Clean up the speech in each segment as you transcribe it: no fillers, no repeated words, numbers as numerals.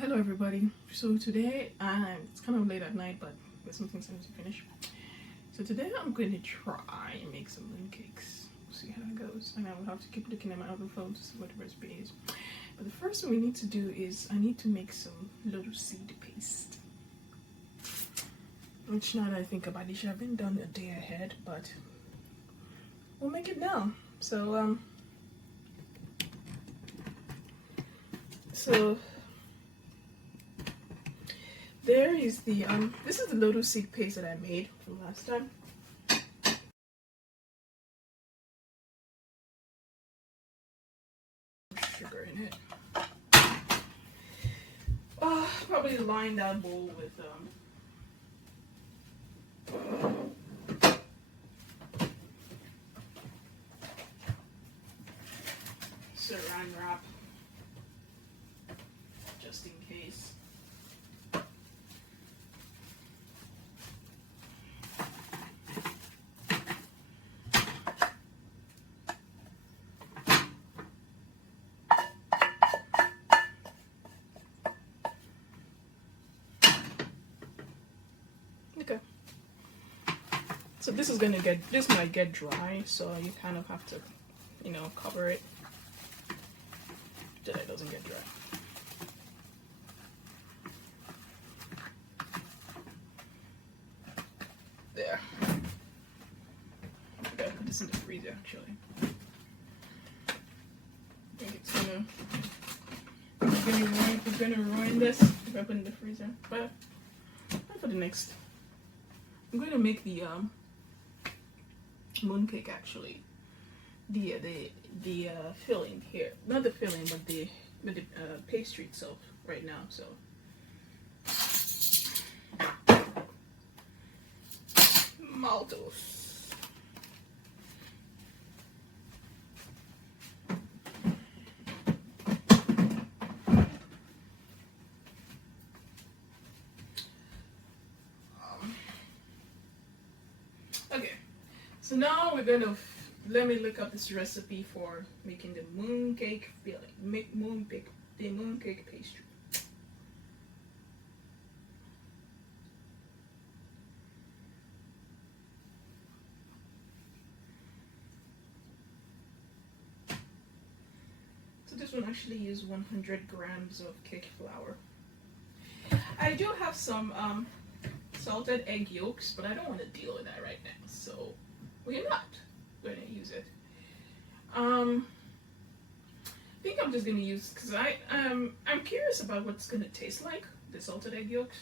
Hello everybody. So today, it's kind of late at night, but there's some things I need to finish. So today I'm going to try and make some mooncakes. We'll see how that goes. And I will have to keep looking at my other phone to see what the recipe is. But the first thing we need to do is I need to make some lotus seed paste. Which now that I think about it, should have been done a day ahead, but we'll make it now. So there is the this is the lotus seed paste that I made from last time. Sugar in it. Probably line that bowl with saran wrap, just in case. Okay. So this might get dry, so you kind of have to, cover it so that it doesn't get dry. There. I gotta put this in the freezer actually. I think it's gonna ruin this if I put it in the freezer. But for the next, I'm going to make the mooncake actually. The filling here, not the filling, but the pastry itself right now. So maltos. Okay, so now we're gonna let me look up this recipe for making the mooncake filling. Make the mooncake pastry. So this one actually is 100 grams of cake flour. I do have some salted egg yolks, but I don't want to deal with that right now, so we're not going to use it. I think I'm just going to use, because I'm curious about what's going to taste like, the salted egg yolks.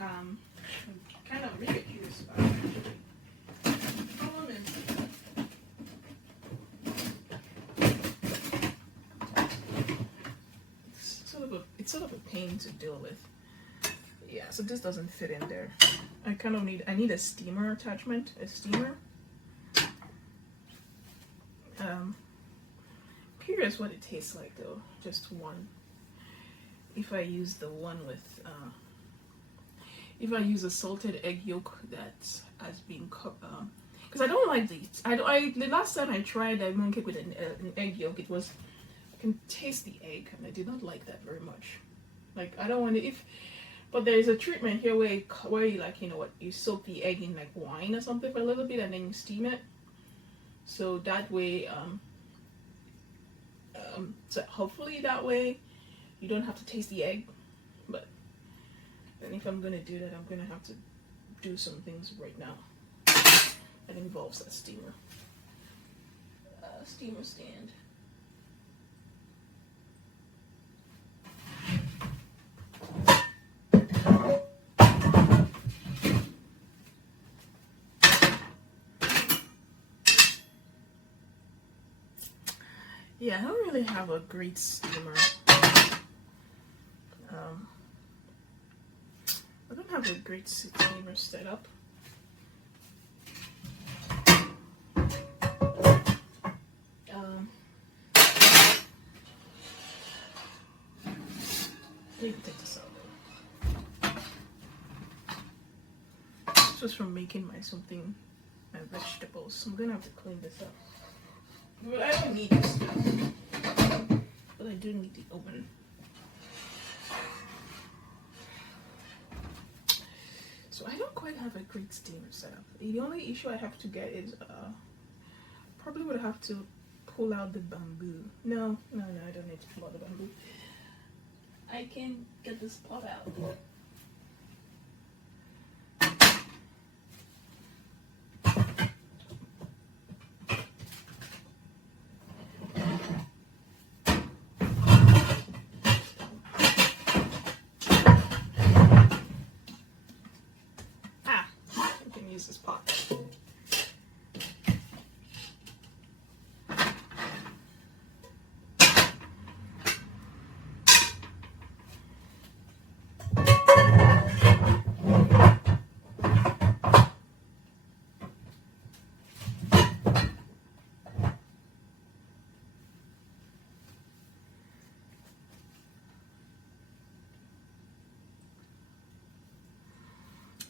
I'm kind of really curious about it, it's sort of a pain to deal with. Yeah, so this doesn't fit in there. I need a steamer attachment, Curious what it tastes like though, just one. If I use the one with, if I use a salted egg yolk that has been cooked, because I don't like these. The last time I tried a mooncake with an egg yolk, I can taste the egg, and I did not like that very much. Like, I don't want to, but there's a treatment here where you like, you soak the egg in like wine or something for a little bit and then you steam it. So that way, so hopefully that way you don't have to taste the egg. But then if I'm gonna do that, I'm gonna have to do some things right now that involves that steamer stand. Yeah, I don't really have a great steamer. I don't have a great steamer set up. Let me take this out. This was from making my vegetables, so I'm gonna have to clean this up. But I don't need this, but I do need the oven. quite have a great steamer setup. The only issue I have to get is probably would have to pull out the bamboo. No, I don't need to pull out the bamboo. I can get this pot out. This pot.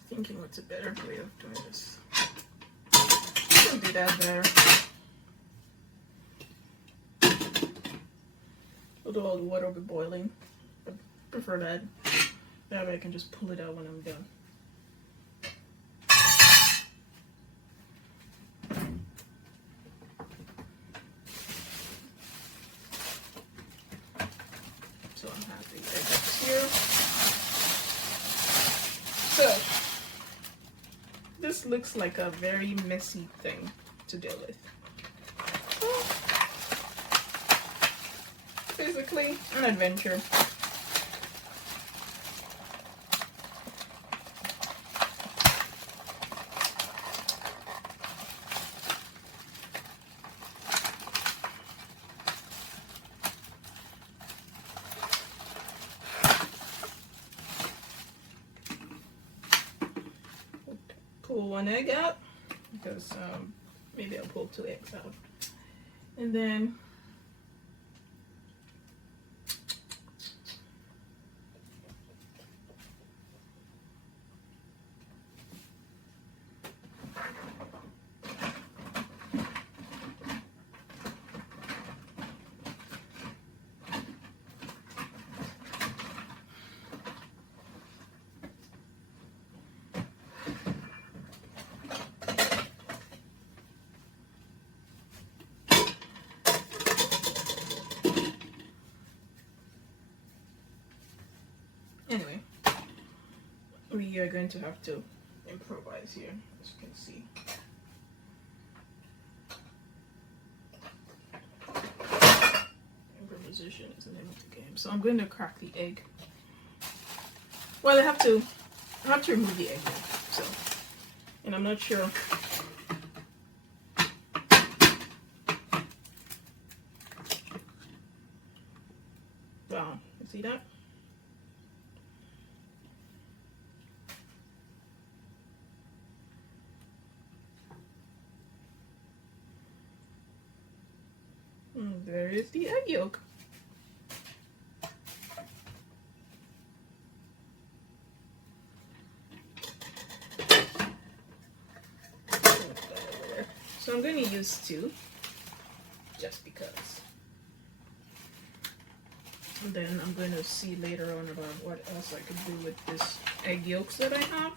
Thinking what's a better way of doing this. I'll do that there. Although all the water will be boiling. I prefer that. That way I can just pull it out when I'm done. So I'm happy I got this here. So this looks like a very messy thing to deal with. Basically, an adventure. Pull one egg out because maybe I'll pull 2 eggs out, and then anyway, we are going to have to improvise here, as you can see. Improvisation is the name of the game. So I'm going to crack the egg. Well, I have to remove the egg now, so, and I'm not sure. Wow, you see that? There is the egg yolk. So I'm going to use 2, just because. And then I'm going to see later on about what else I could do with this egg yolks that I have.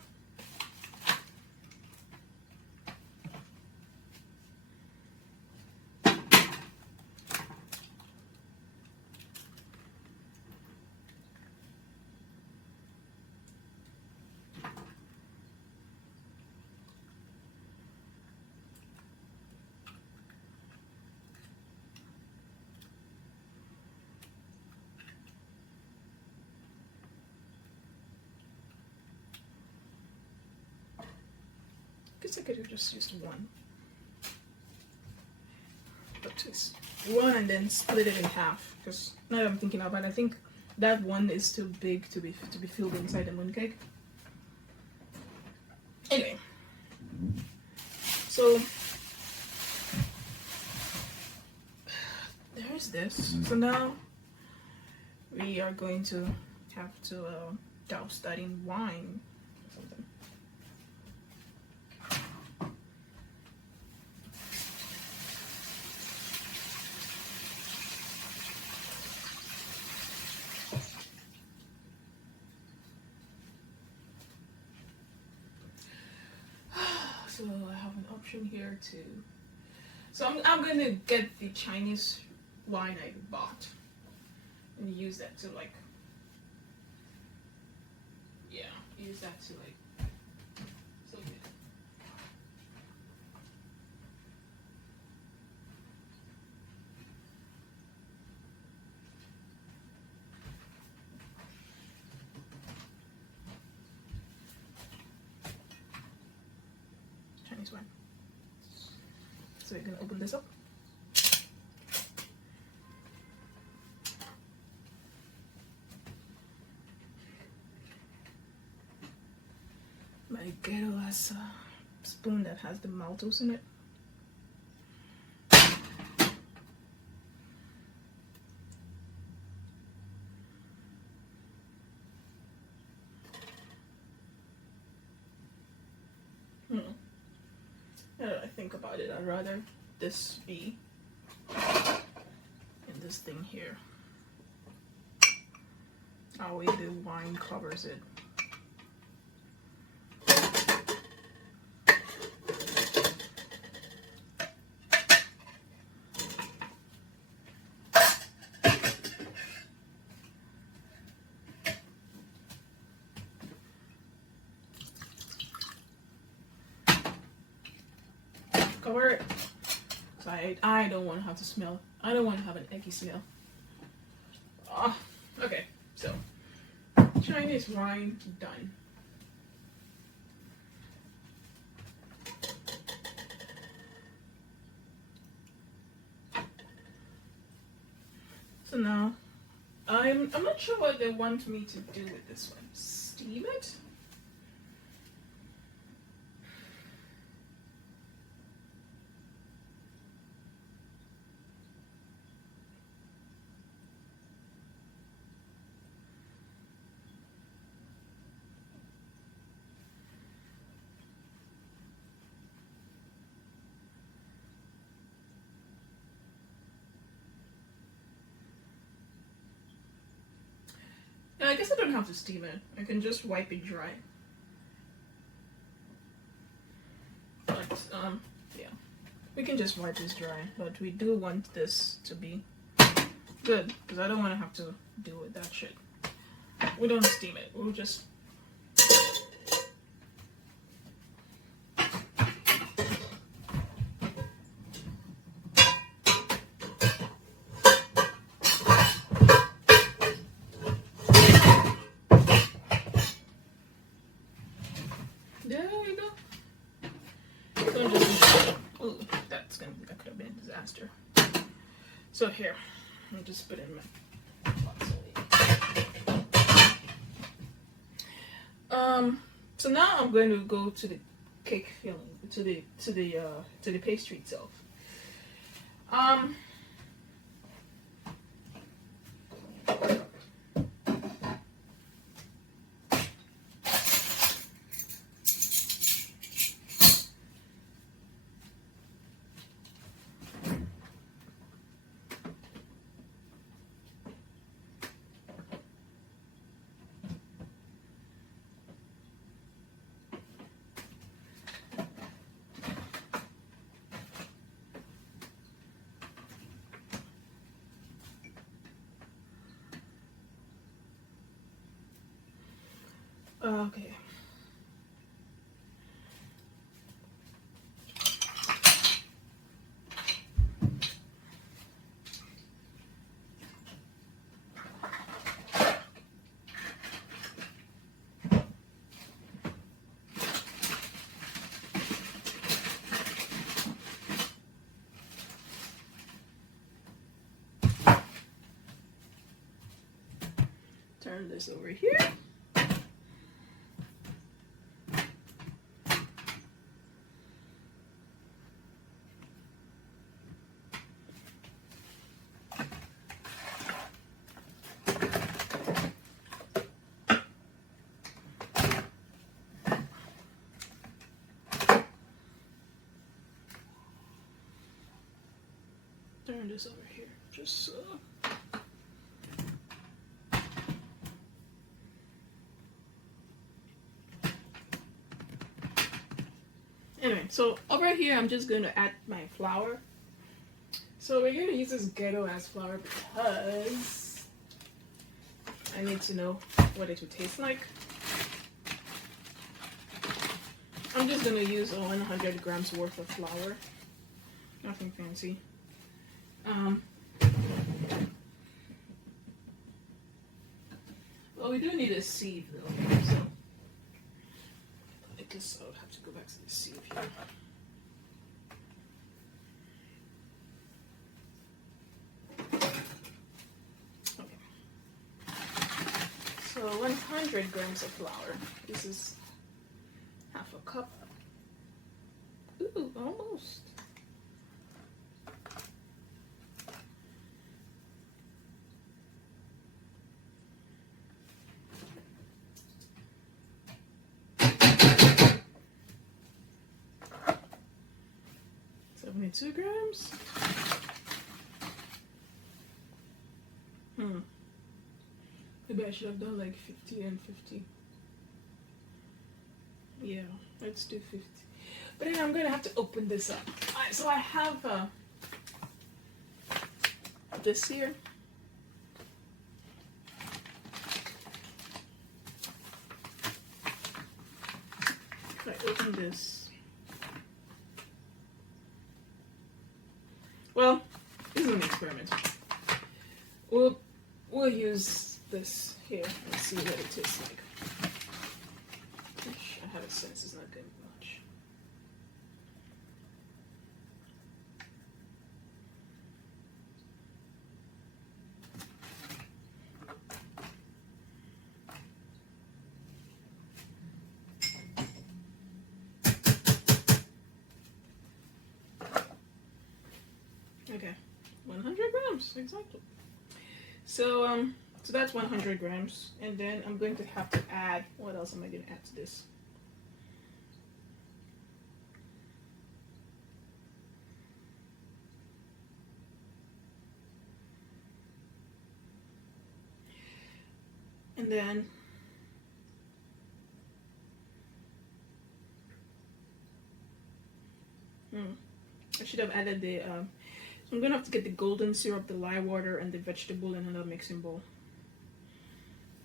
I guess I could have just used 1. But just 1 and then split it in half. Because now that I'm thinking about it, I think that 1 is too big to be filled inside the mooncake. Anyway. So there's this. So now we are going to have to douse that in wine or something. So I have an option here to. So I'm gonna get the Chinese wine I bought and use that to like. Yeah, use that to like. So good. Chinese wine. So we're gonna open this up. My ghetto has a spoon that has the maltose in it. Now that I think about it, I'd rather this be in this thing here. That way the wine covers it. Cover it. So I don't want to have to smell. I don't want to have an eggy smell. Okay, so Chinese wine done. So now I'm not sure what they want me to do with this one. Steam it? Yeah, I guess I don't have to steam it. I can just wipe it dry. But, yeah. We can just wipe this dry. But we do want this to be good. Because I don't want to have to deal with that shit. We don't steam it. We'll just... There we go. Don't just... Oh, that could have been a disaster. So here, I'll just put it in my box. So now I'm going to go to the cake filling, to the pastry itself. Okay. Turn this over here. Turn this over here, just so. Anyway, so over here I'm just going to add my flour. So we're going to use this ghetto as flour because I need to know what it would taste like. I'm just going to use 100 grams worth of flour. Nothing fancy. Well, we do need a sieve though, so I guess I'll have to go back to the sieve here. So 100 grams of flour. This is half a cup. Ooh, almost. $72 grams. Maybe I should have done like 50 and 50. Yeah, let's do 50. But then I'm gonna have to open this up. Alright, so I have this here. If I open this. Well, this is an experiment. We'll use this here and see what it tastes like. I have a sense it's not good much. Okay, 100 grams, exactly. So that's 100 grams, and then I'm going to have to add, what else am I going to add to this? And then I should have added the so I'm gonna have to get the golden syrup, the lye water, and the vegetable in another mixing bowl.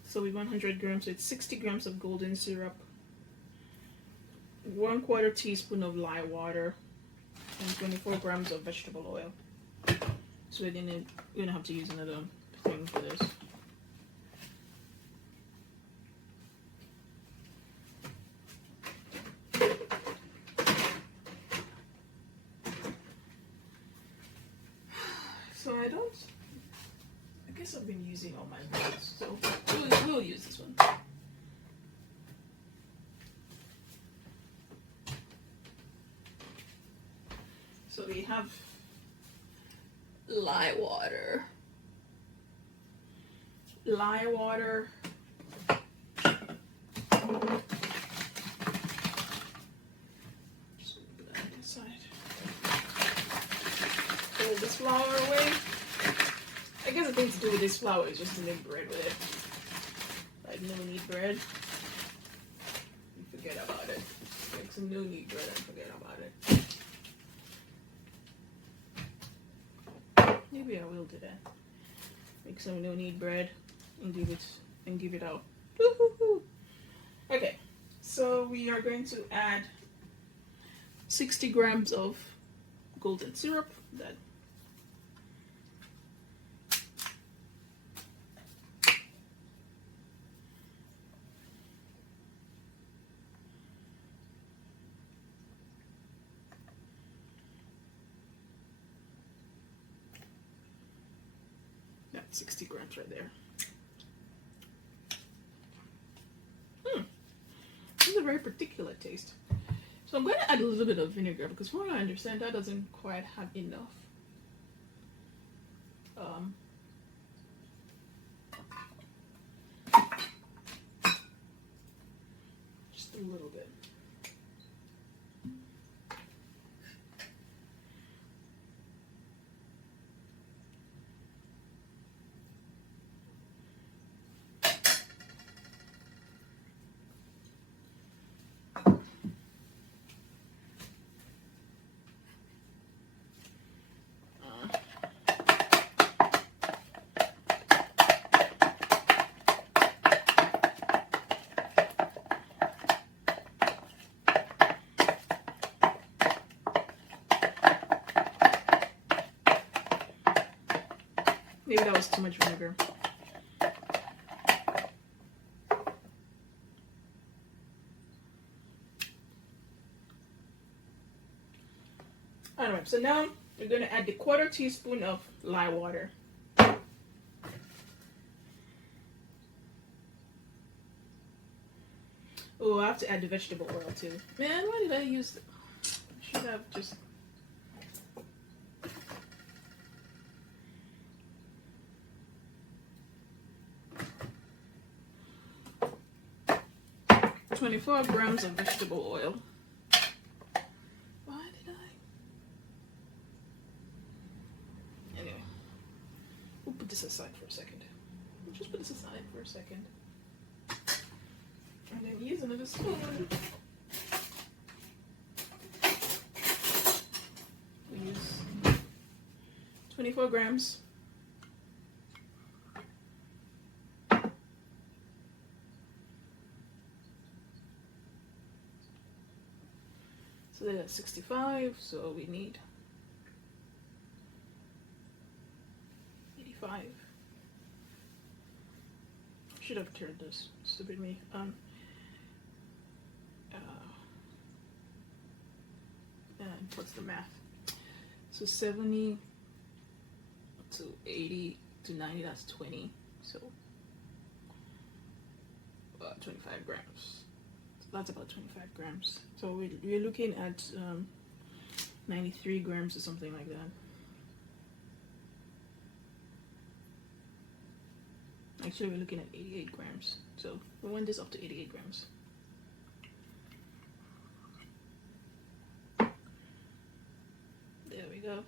So with 100 grams, so it's 60 grams of golden syrup, 1/4 teaspoon of lye water, and 24 grams of vegetable oil. So we're gonna have to use another thing for this. So I guess I've been using all my bowls, so we'll use this one. So we have lye water. Just put that inside. Pull this flour away. I guess the thing to do with this flour is just to make bread with it. Like no-knead bread. And forget about it. Make some no-knead bread and forget about it. Maybe I will do that. Make some no-knead bread and give it out. Woo-hoo-hoo. Okay, so we are going to add 60 grams of golden syrup. That's 60 grams right there. This is a very particular taste. So I'm going to add a little bit of vinegar because from what I understand that doesn't quite have enough. Just a little bit. has too much vinegar. Alright, so now we're going to add the 1/4 teaspoon of lye water. Oh, I have to add the vegetable oil too. Man, why did I use it? I should have just... "24 grams of vegetable oil." Why did I? Anyway, we'll put this aside for a second. We'll just put this aside for a second. And then use another spoon. We use 24 grams. So that's 65, so we need 85. Should have turned this. Stupid me. And what's the math? So 70 to 80 to 90, that's 20. So 25 grams. So that's about 25 grams. So we're looking at 93 grams or something like that. Actually, we're looking at 88 grams. So we want this up to 88 grams. There we go.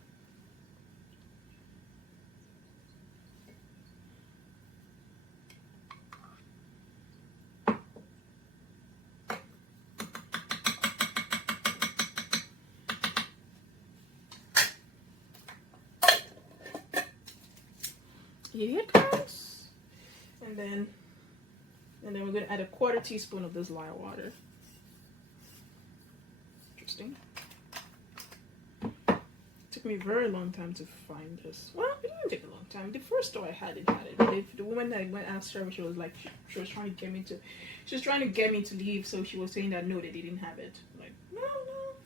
Grams. And then we're going to add a 1/4 teaspoon of this lye water. Interesting. Took me a very long time to find this. Well, it didn't take a long time. The first store I had it. The woman that I went asked her, she was like, she was trying to get me to, leave. So she was saying that no, they didn't have it. I'm like, no,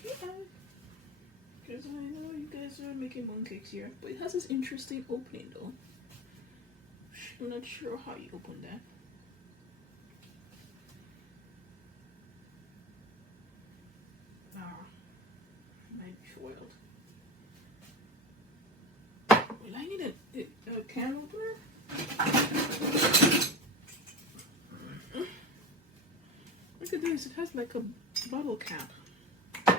you have it. Because I know you guys are making mooncakes here, but it has this interesting opening though. I'm not sure how you open that. Might be foiled. Well, I need a can opener. Look at this, it has like a bottle cap. I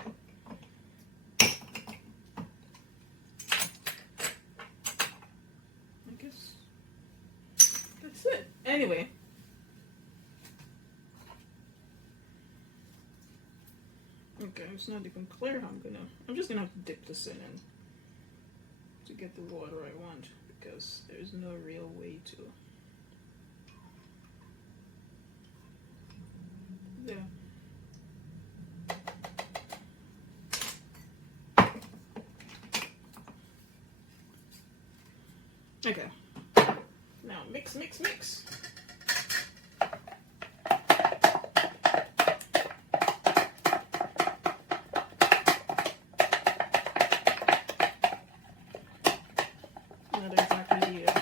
guess that's it. Anyway. Okay, it's not even clear how I'm just gonna have to dip this in and to get the water I want, because there's no real way to. Yeah. Okay. Now mix. Not exactly here.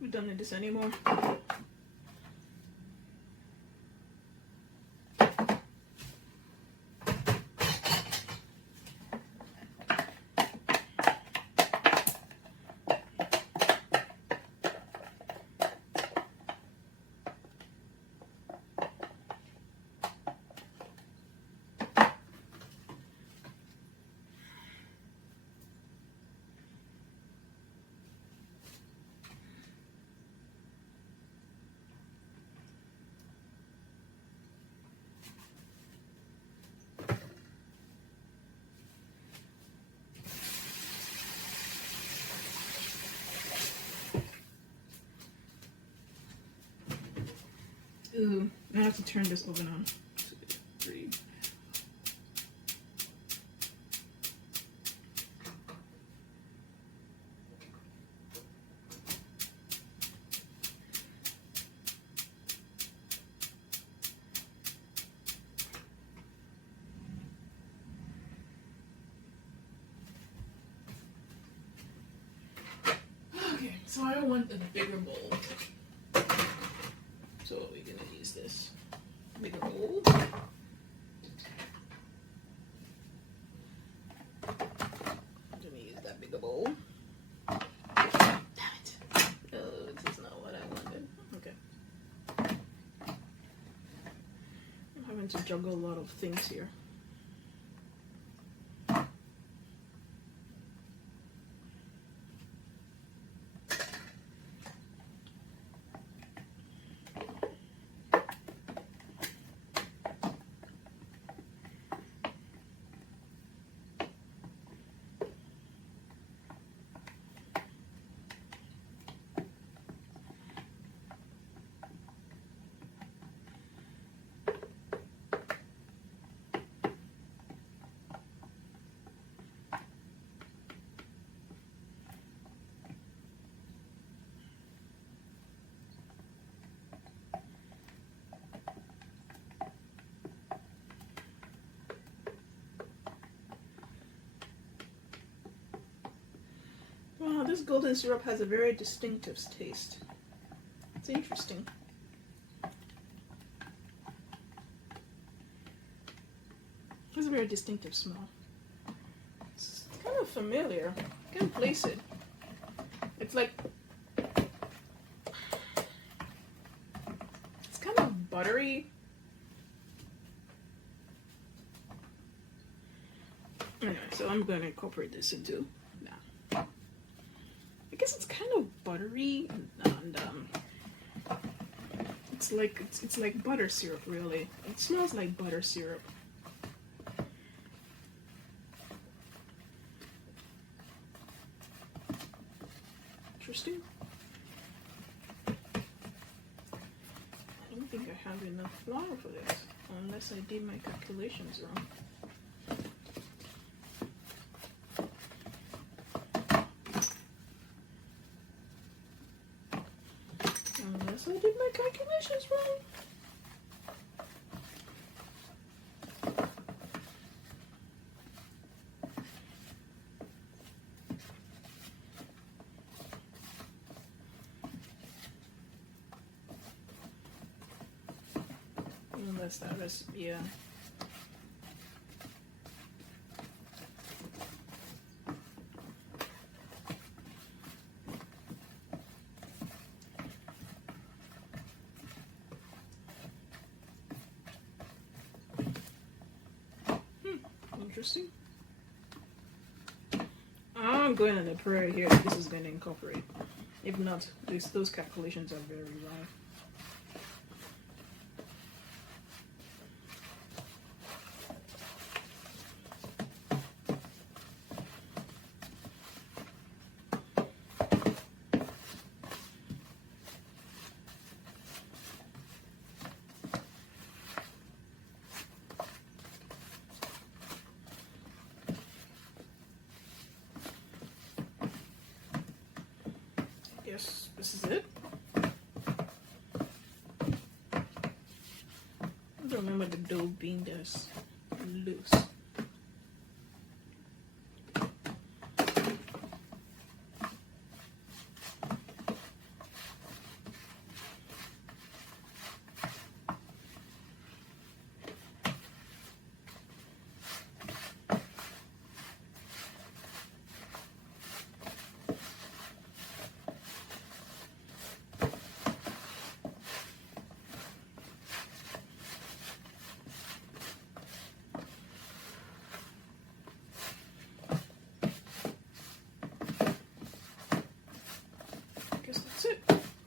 We don't need this anymore. Ooh, I have to turn this oven on. So I want a bigger bowl. So we're gonna use this bigger bowl. I'm gonna use that bigger bowl. Damn it. No, this is not what I wanted. Okay. I'm having to juggle a lot of things here. Wow, this golden syrup has a very distinctive taste. It's interesting. It's a very distinctive smell. It's kind of familiar. I can't place it. It's like, it's kind of buttery. Anyway, so I'm going to incorporate this into now. I guess it's kind of buttery and it's like butter syrup, really. It smells like butter syrup. Interesting. I don't think I have enough flour for this, unless I did my calculations wrong. Unless I did my calculations wrong. Unless that recipe, yeah. Interesting. I'm going on a prayer here that this is going to incorporate. If not, those calculations are very wrong. Yes, this is it. I don't remember the dough being this loose.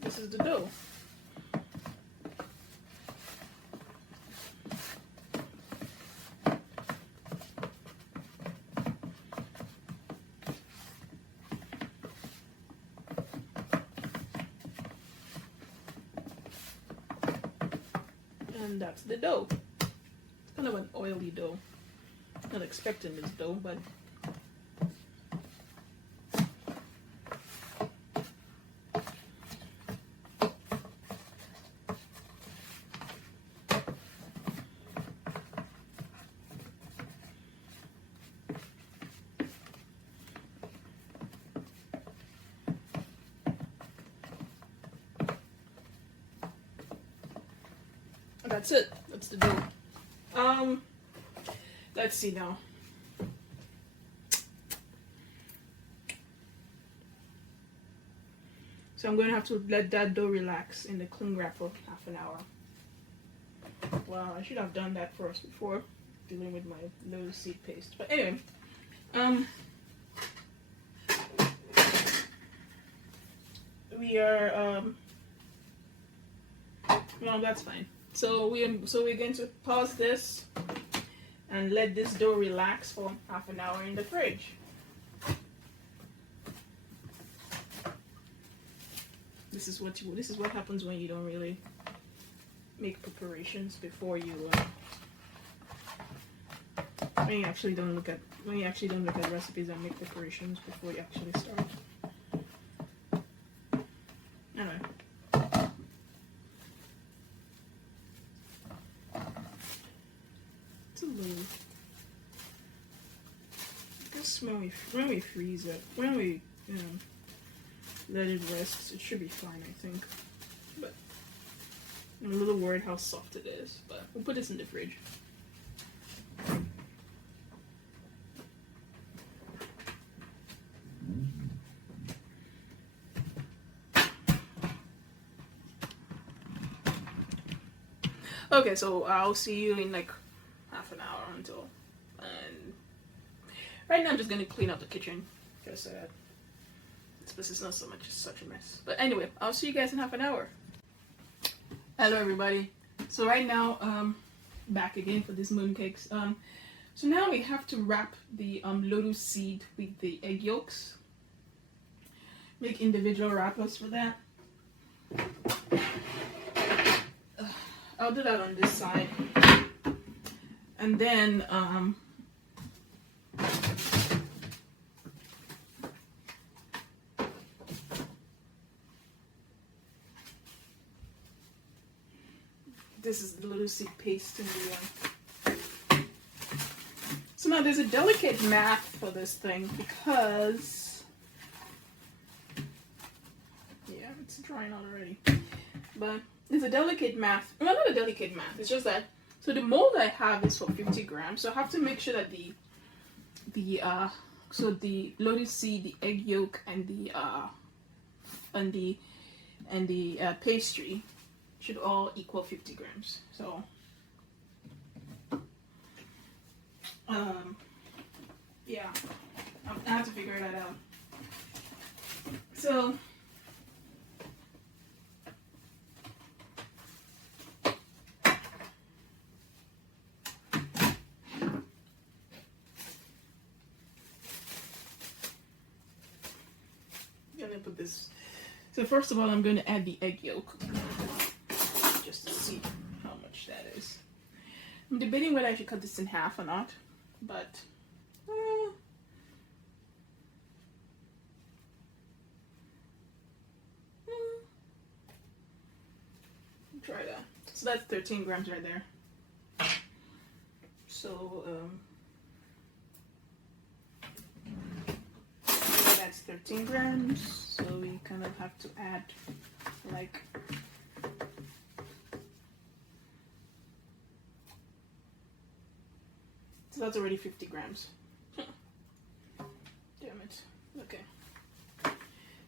This is the dough. And that's the dough. It's kind of an oily dough. Not expecting this dough, but that's it. That's the dough. Let's see now. So I'm going to have to let that dough relax in the cling wrap for half an hour. Wow, I should have done that first before dealing with my lotus seed paste. But anyway, we are no, that's fine. So we're going to pause this and let this dough relax for half an hour in the fridge. This is what happens when you don't really make preparations before you when you actually don't look at recipes and make preparations before you actually start. Anyway. It's a little, I guess when we freeze it, when we let it rest, it should be fine, I think. But I'm a little worried how soft it is, but we'll put this in the fridge. Okay, so I'll see you in like half an hour until, and right now I'm just gonna clean up the kitchen because this is not so much such a mess. But anyway, I'll see you guys in half an hour. Hello everybody. So right now, back again for these mooncakes. So now we have to wrap the lotus seed with the egg yolks. Make individual wrappers for that. I'll do that on this side. And then this is the lotus seed paste in the So now there's a delicate math for this thing because yeah, it's drying out already. But it's a delicate math. Well, not a delicate math. It's just that. So the mold I have is for 50 grams. So I have to make sure that the lotus seed, the egg yolk, and the pastry should all equal 50 grams. So yeah, I have to figure that out. So. Put this. So first of all, I'm going to add the egg yolk just to see how much that is. I'm debating whether I should cut this in half or not, but try that. So that's 13 grams right there. So that's 13 grams. So we kind of have to add like so that's already 50 grams. Damn it. Okay.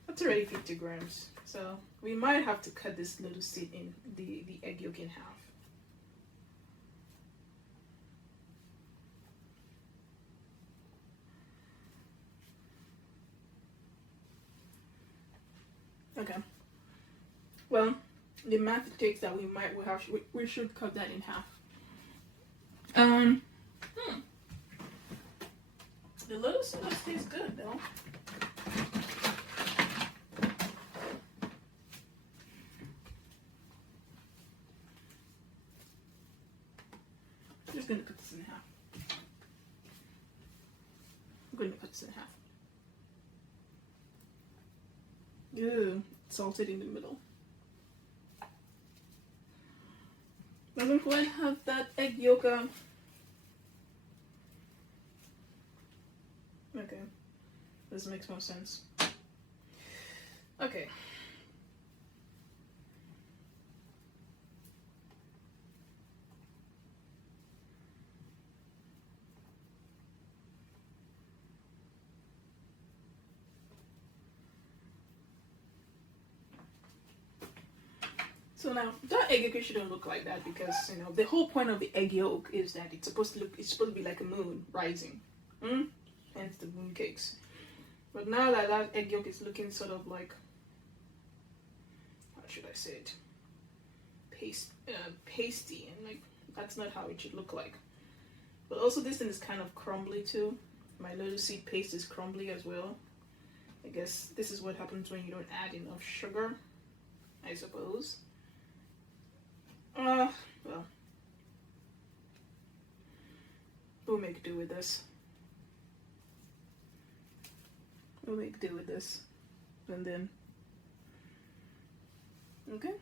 That's already 50 grams. So we might have to cut this lotus seed in the egg yolk in half. Okay. Well, the math dictates that we should cut that in half. The lotus sauce tastes good though. I'm just gonna cut this in half. I'm gonna cut this in half. Ew, salted in the middle. Doesn't quite have that egg yolk. Okay, this makes more sense. Okay. So now that egg yolk shouldn't look like that because the whole point of the egg yolk is that it's supposed to be like a moon rising. Hence the moon cakes. But now that egg yolk is looking sort of like, how should I say it? Pasty, and like that's not how it should look like. But also this thing is kind of crumbly too. My lotus seed paste is crumbly as well. I guess this is what happens when you don't add enough sugar, I suppose. Well, we'll make do with this. We'll make do with this. And then, okay.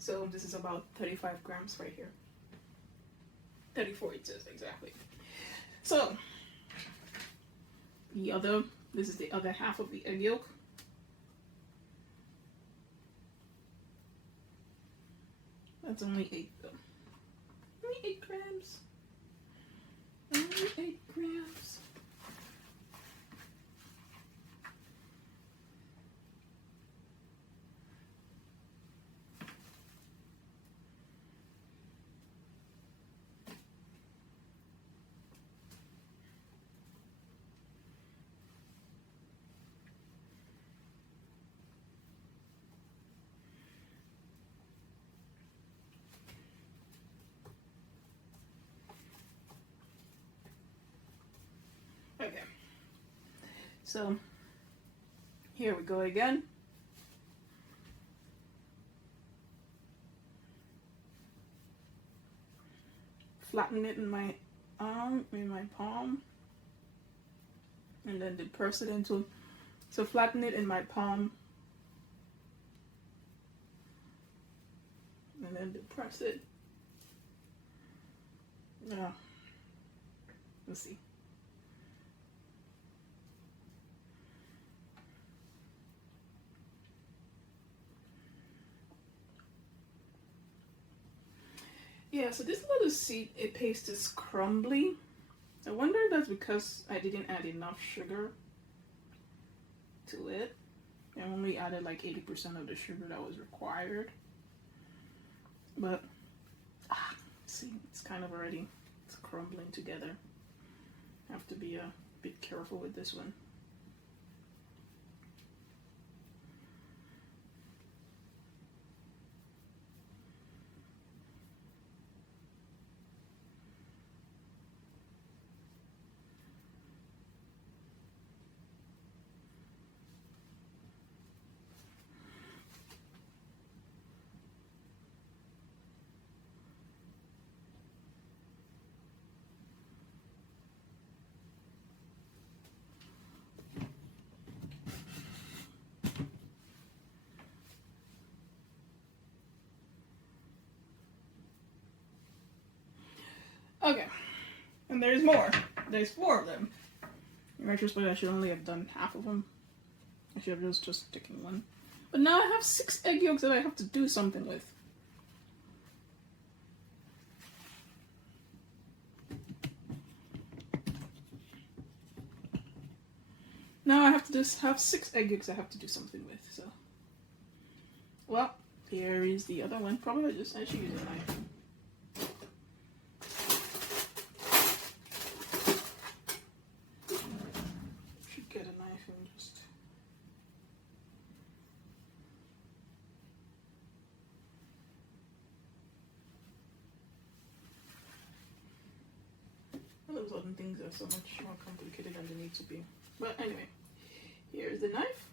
So this is about 35 grams right here. 34 it says exactly. So this is the other half of the egg yolk. That's only 8 though. Only 8 grams. Only 8 grams. Okay, so here we go again. Flatten it in my arm, in my palm, and then depress it into. So flatten it in my palm, and then depress it. Let's see. Yeah, so this little seed paste is crumbly. I wonder if that's because I didn't add enough sugar to it. I only added like 80% of the sugar that was required. But, see, it's kind of already, it's crumbling together. I have to be a bit careful with this one. Okay, and there's more. There's 4 of them. In retrospect, I should only have done half of them. I should have just taken one. But now I have 6 egg yolks that I have to do something with. Now I have to just have 6 egg yolks I have to do something with, so. Well, here is the other one. Probably I should use a knife. Should get a knife and just. Those other things are so much more complicated than they need to be. But anyway, here's the knife.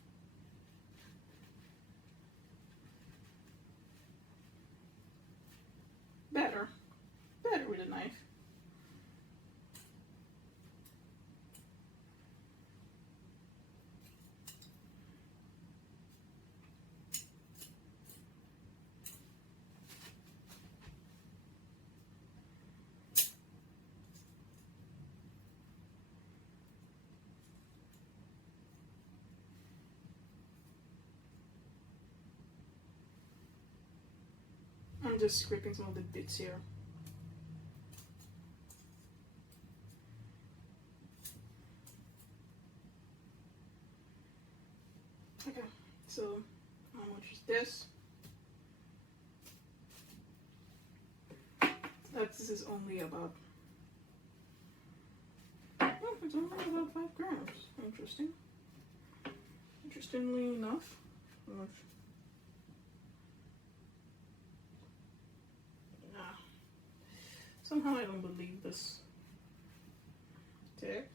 Better with a knife. I'm just scraping some of the bits here. Okay, so how much is this? This is only about, oh, it's only about 5 grams. Interesting. Interestingly enough, nah. Somehow I don't believe this tag.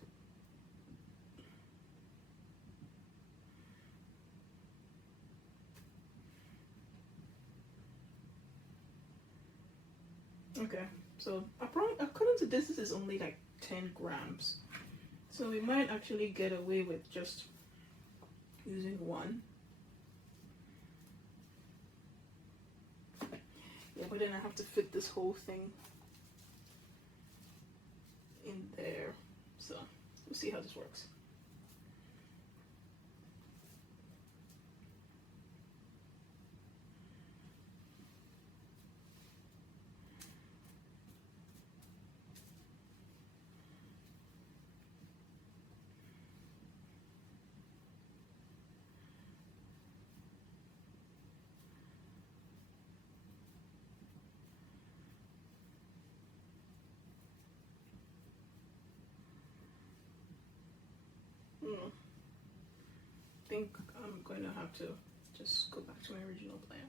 Okay, so according to this is only like 10 grams. So we might actually get away with just using one. Yeah, but then I have to fit this whole thing in there. So we'll see how this works. I think I'm going to have to just go back to my original plan.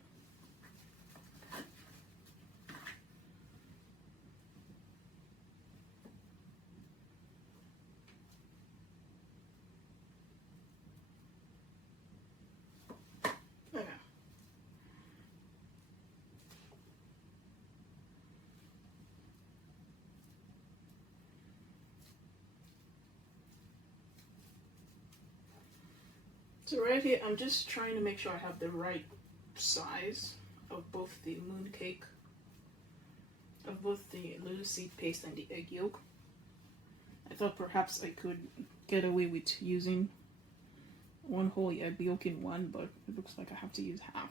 Okay. So right here, I'm just trying to make sure I have the right size of both the mooncake, of both the little seed paste and the egg yolk. I thought perhaps I could get away with using one whole egg yolk in one, but it looks like I have to use half.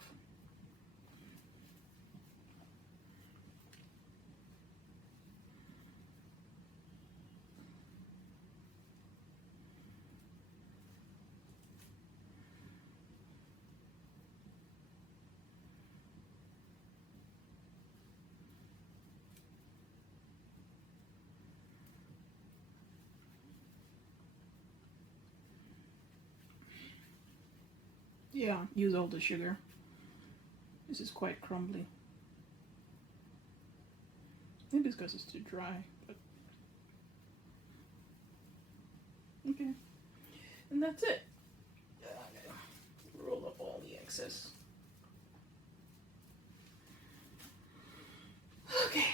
Yeah, use all the sugar. This is quite crumbly. Maybe it's because it's too dry, but okay. And that's it. Roll up all the excess. Okay.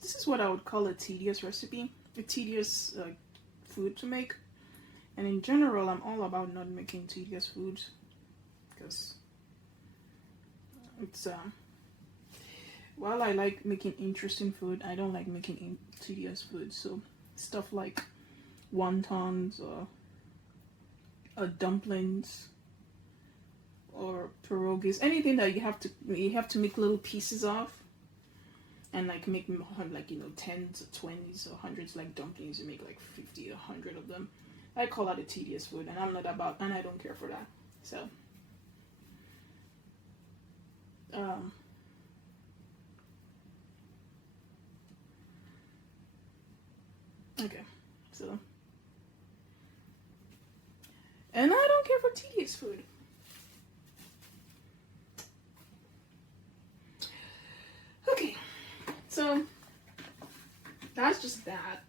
This is what I would call a tedious recipe, a tedious food to make. And in general, I'm all about not making tedious foods because it's while I like making interesting food, I don't like making tedious food. So stuff like wontons or dumplings or pierogies, anything that you have to make little pieces of. And like make like, you know, 10s or 20s or hundreds, like dumplings, you make like 50 or 100 of them. I call that a tedious food, and I'm not about, and I don't care for that. So okay, tedious food. Okay, so that's just that.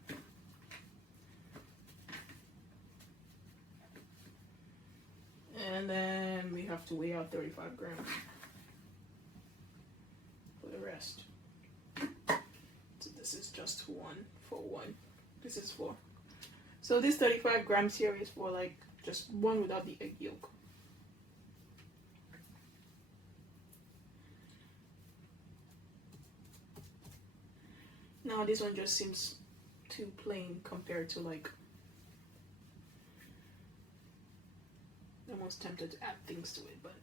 And then we have to weigh out 35 grams for the rest. So this is just one for one. This is for. So this 35 grams here is for like just one without the egg yolk. Now this one just seems too plain compared to like, I'm almost tempted to add things to it, but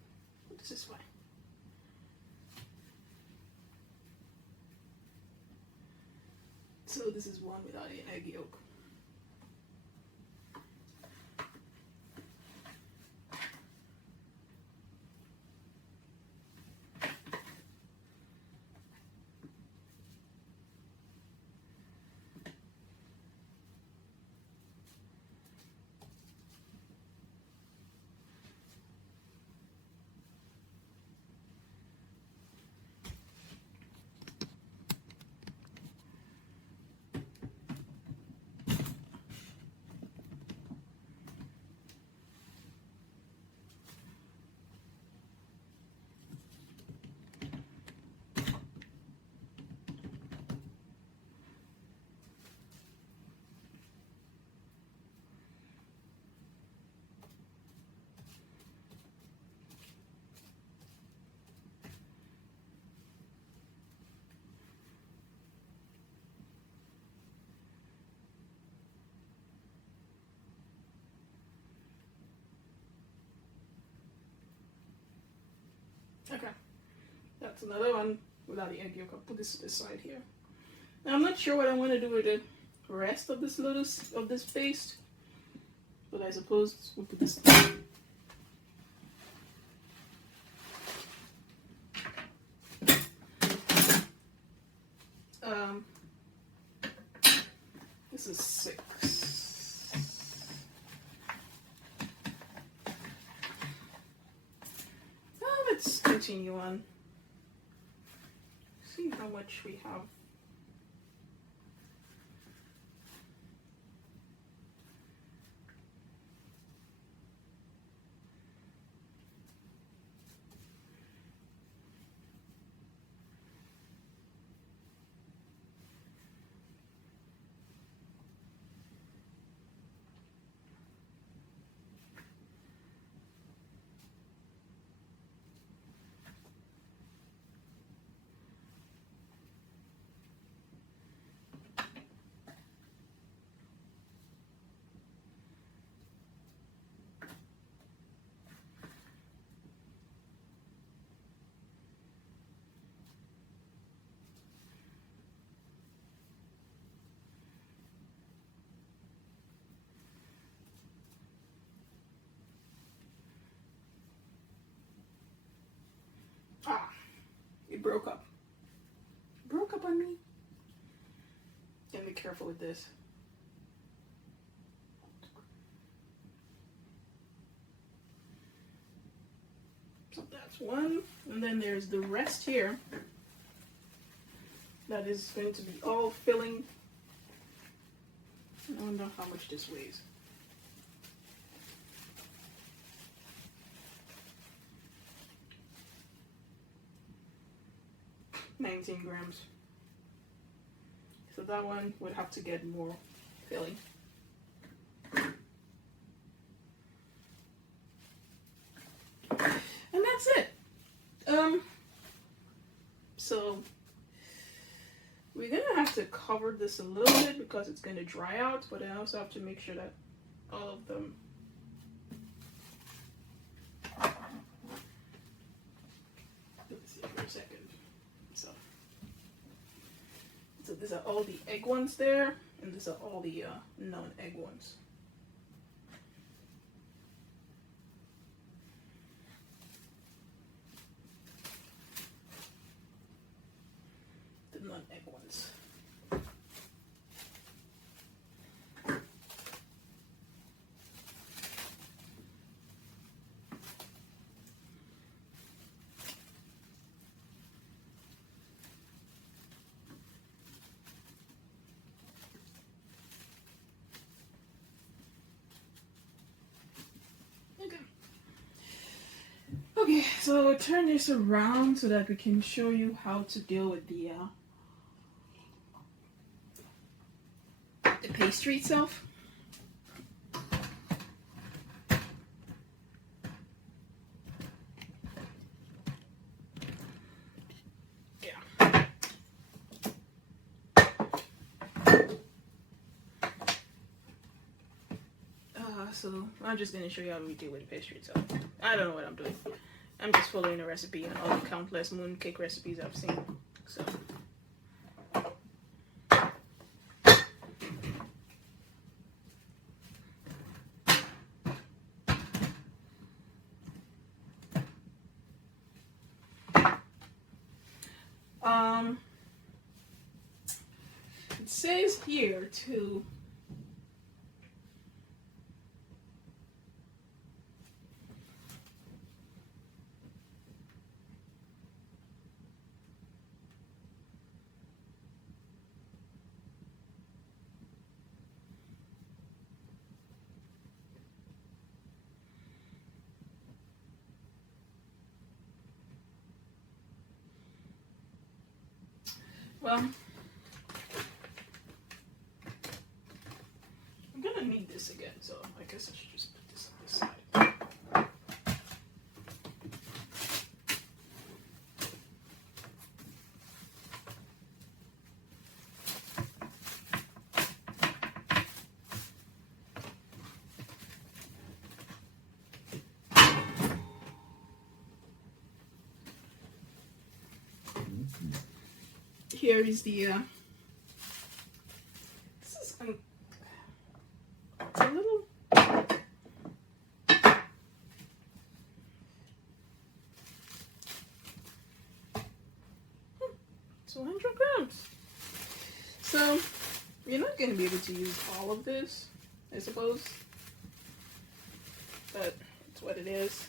this is fine. So this is one without an egg yolk. Okay, that's another one without the egg yolk. I'll put this to the side here. Now I'm not sure what I want to do with the rest of this paste, but I suppose we'll put this. This is 6. Let's continue on. See how much we have. Ah, it broke up. Broke up on me. Gotta be careful with this. So that's one, and then there's the rest here. That is going to be all filling. I wonder how much this weighs. $19 grams. So that one would have to get more filling. And that's it. So we're gonna have to cover this a little bit because it's gonna dry out, but I also have to make sure that all of them let's see for a second. So these are all the egg ones there, and these are all the non-egg ones. The non-egg ones. Okay, so turn this around so that we can show you how to deal with the pastry itself. Yeah. So I'm just gonna show you how we deal with the pastry itself. I don't know what I'm doing. I'm just following a recipe and all the countless mooncake recipes I've seen. So. It says here to well, I'm gonna need this again, so I guess I should just put this on this side. Here is the this is it's a little 200 grams. So you're not going to be able to use all of this, I suppose, but it's what it is.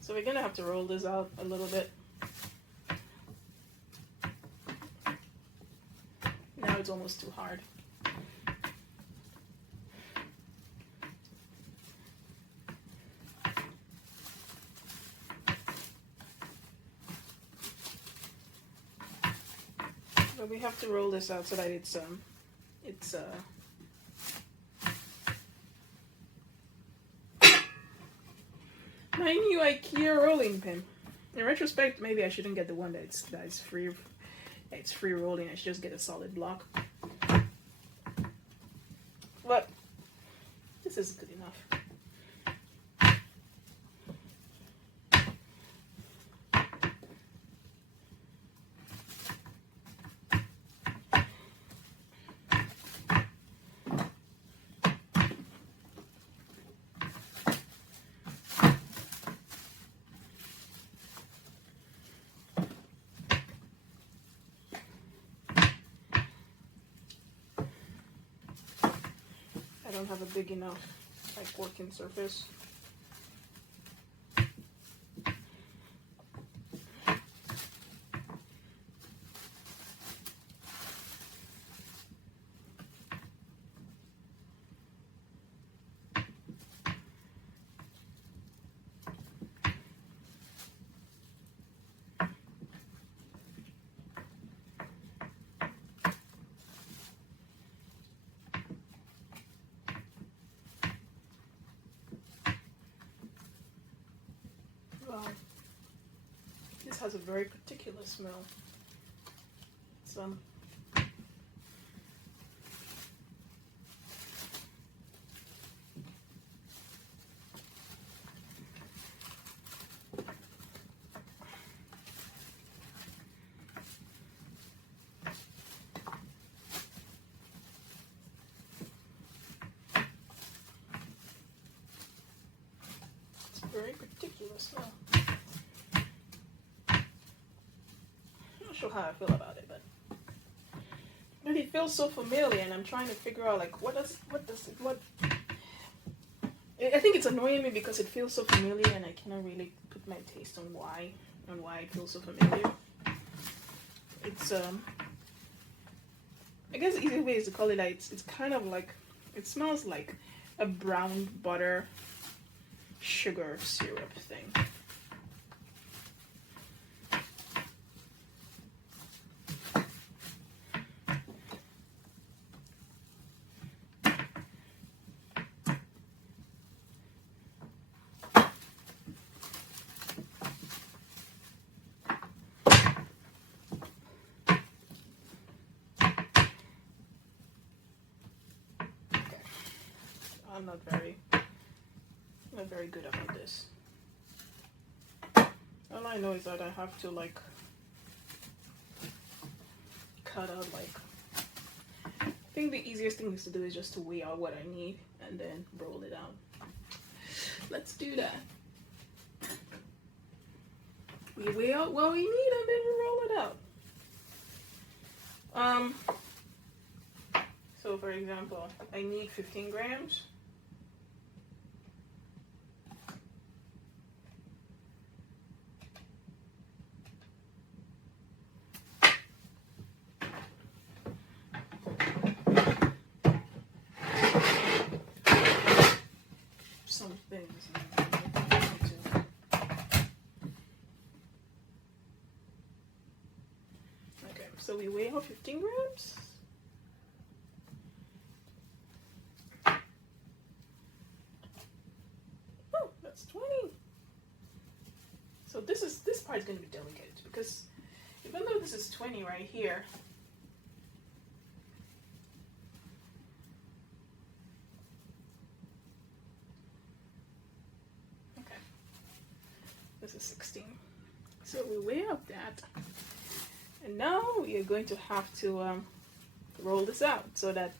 So we're going to have to roll this out a little bit. Now it's almost too hard. But we have to roll this out so that it's my new IKEA rolling pin. In retrospect, maybe I shouldn't get the one that's free. It's free rolling. I should just get a solid block. But this is good enough. I don't have a big enough working surface. This has a very particular smell. It's a very particular smell. Not sure how I feel about it, but it feels so familiar, and I'm trying to figure out what I think it's annoying me because it feels so familiar, and I cannot really put my taste on why it feels so familiar. It's I guess the easy way is to call it it's kind of like, it smells like a brown butter sugar syrup thing. I'm not very good about this. All I know is that I have to like cut out like, I think the easiest thing is to do is just to weigh out what I need and then roll it out. Let's do that. We weigh out what we need and then we roll it out. So for example, I need 15 grams. Some things. Okay, so we weigh out 15 grams. Oh, that's 20. So this part is going to be delicate because even though this is 20 right here, this is 16. So we weigh up that, and now we are going to have to roll this out so that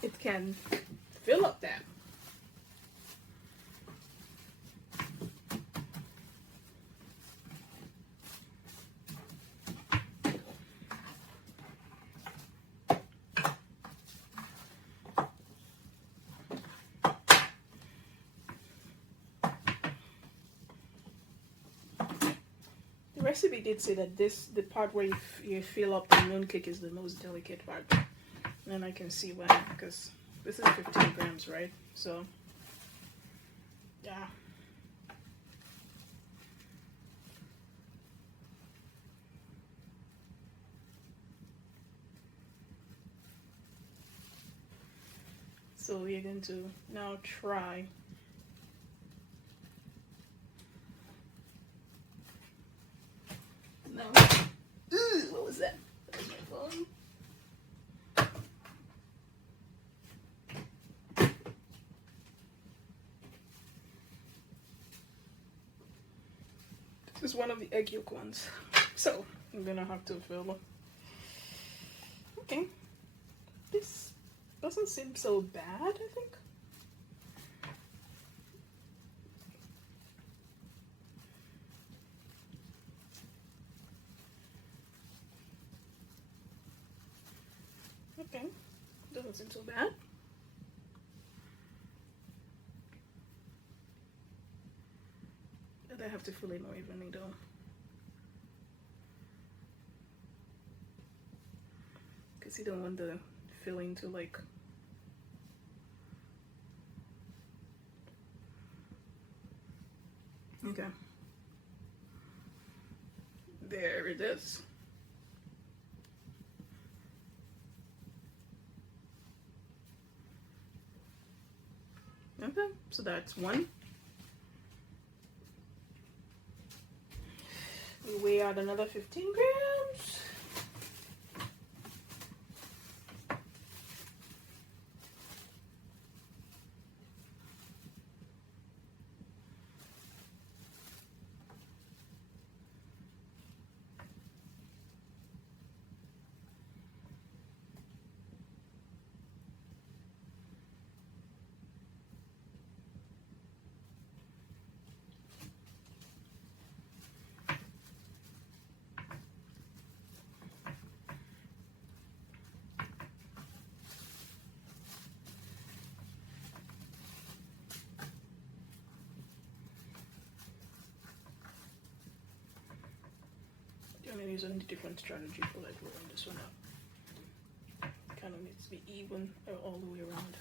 it can fill up that. The recipe did say that the part where you fill up the mooncake is the most delicate part, and I can see why, because this is 15 grams, right? So yeah. So we're going to now try no. Ooh, what was that? That was my phone. This is one of the egg yolk ones. So I'm gonna have to fill up. Okay. This doesn't seem so bad, I think. Okay, doesn't seem so bad. But I have to fill it more evenly though. Because you don't want the filling to like okay. There it is. Okay, so that's one. We weigh out another 15 grams. I'm going to use a different strategy for like rolling this one out. Kind of needs to be even all the way around.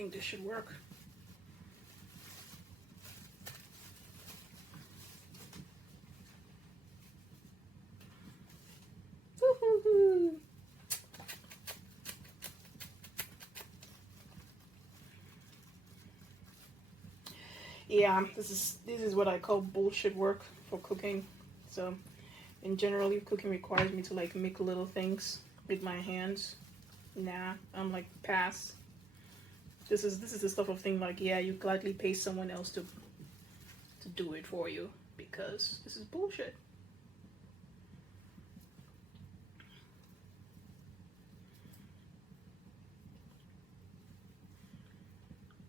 think this should work. Woo-hoo-hoo. Yeah, this is what I call bullshit work for cooking. So, in general, if cooking requires me to like make little things with my hands, nah, I'm like pass. This is the stuff of thing like, yeah, you gladly pay someone else to do it for you because this is bullshit.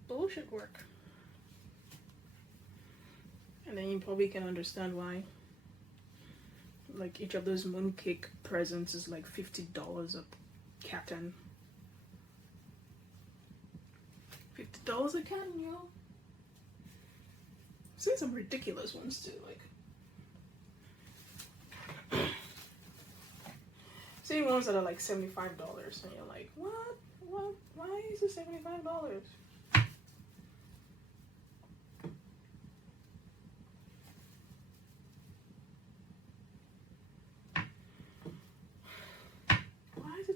Bullshit work. And then you probably can understand why. Like each of those mooncake presents is like $50 a carton. $50 a carton, yo. I've seen some ridiculous ones too, like seen ones that are like $75 and you're like, what? Why is it $75?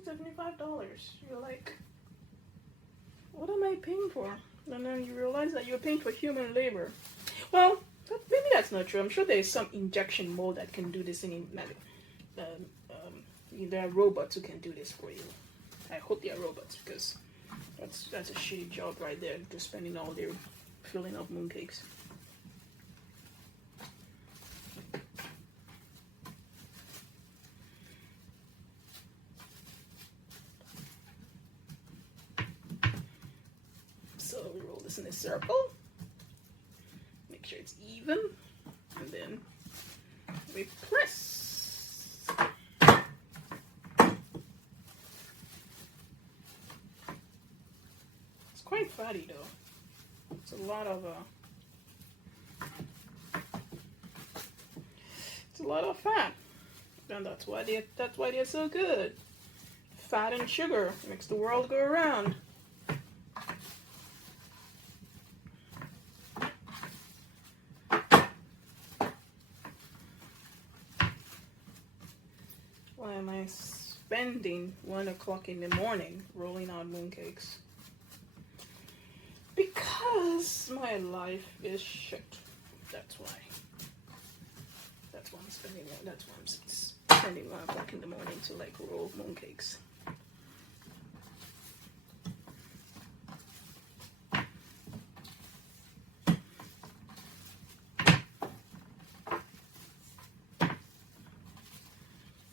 $75. You're like, what am I paying for? And then you realize that you're paying for human labor. Well, maybe that's not true. I'm sure there's some injection mold that can do this in there are robots who can do this for you. I hope they are robots because that's a shitty job right there, just spending all day filling up mooncakes. So we roll this in a circle, make sure it's even, and then we press. It's quite fatty though. It's a lot of fat, and that's why they're so good. Fat and sugar makes the world go around. Why am I spending 1 o'clock in the morning rolling out mooncakes? Because my life is shit. That's why. That's why I'm spending 1 o'clock in the morning to like roll mooncakes.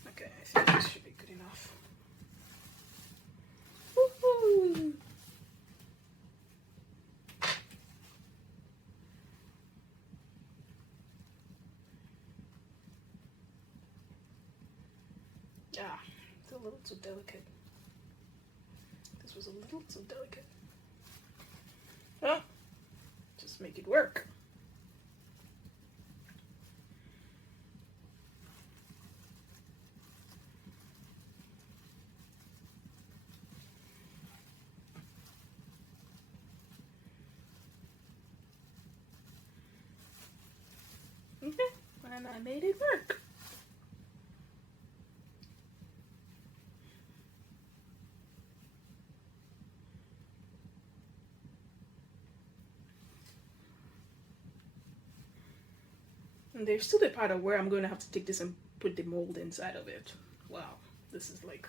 Okay, I think this should be good enough. Woohoo! Ah, it's a little too delicate. This was a little too delicate. Well, just make it work. Okay, and I made it work. And there's still the part of where I'm going to have to take this and put the mold inside of it. Wow, this is like...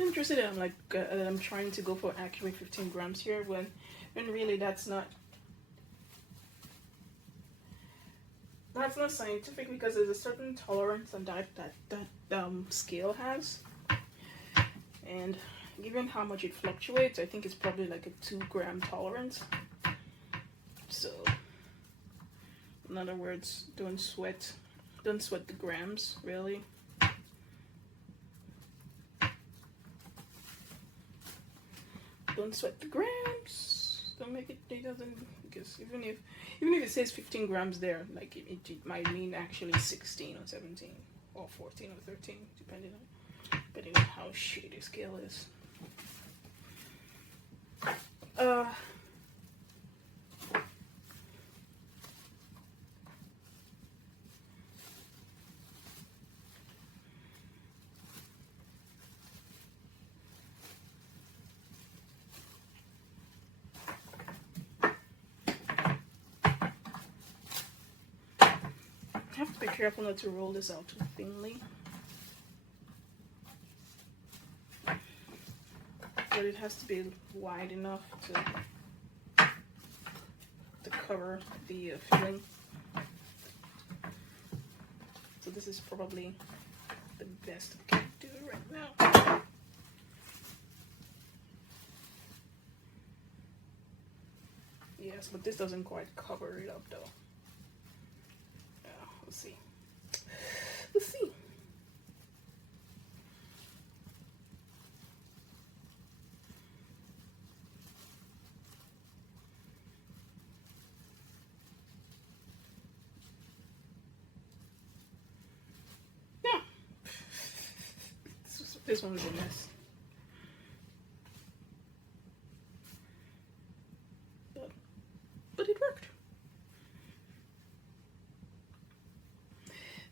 interested. I'm like, I'm trying to go for accurate 15 grams here when really that's not scientific, because there's a certain tolerance on that scale has, and given how much it fluctuates, I think it's probably like a 2-gram tolerance. So, in other words, don't sweat the grams, really. Don't sweat the grams. Don't make it doesn't, because even if it says 15 grams there, like it might mean actually 16 or 17 or 14 or 13, depending on how shitty the scale is. I have to be careful not to roll this out too thinly, but it has to be wide enough to cover the filling. So this is probably the best I can do right now. Yes, but this doesn't quite cover it up though. Let's see. Yeah. This one's a mess. But it worked.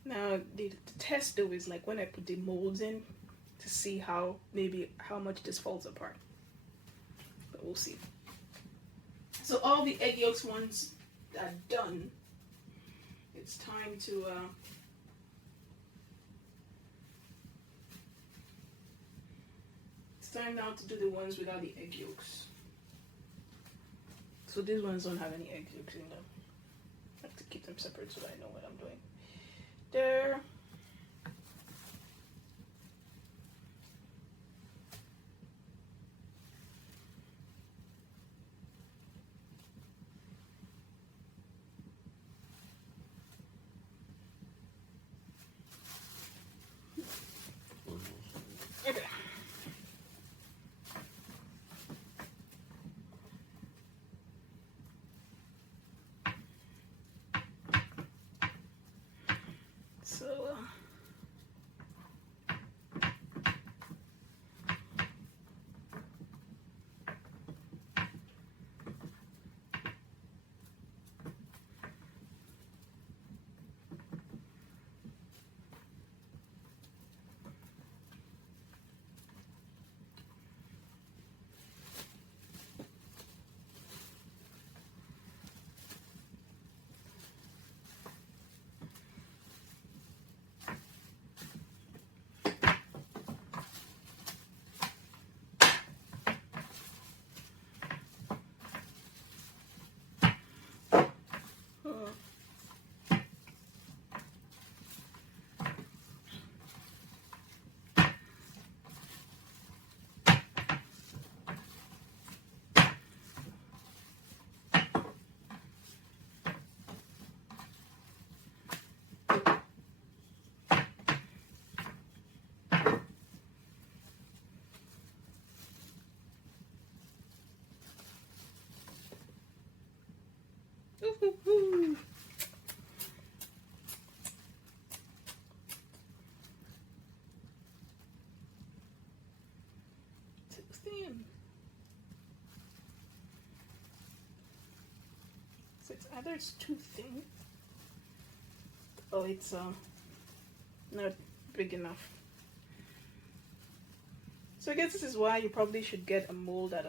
Now the test though is like when I put the molds in to see how much this falls apart. But we'll see. So all the egg yolks ones are done. It's time to now to do the ones without the egg yolks. So these ones don't have any egg yolks in them. I have to keep them separate so that I know what I'm doing. There. Okay. So Ooh. 16. So it's either it's too thin or it's not big enough. So I guess this is why you probably should get a mold that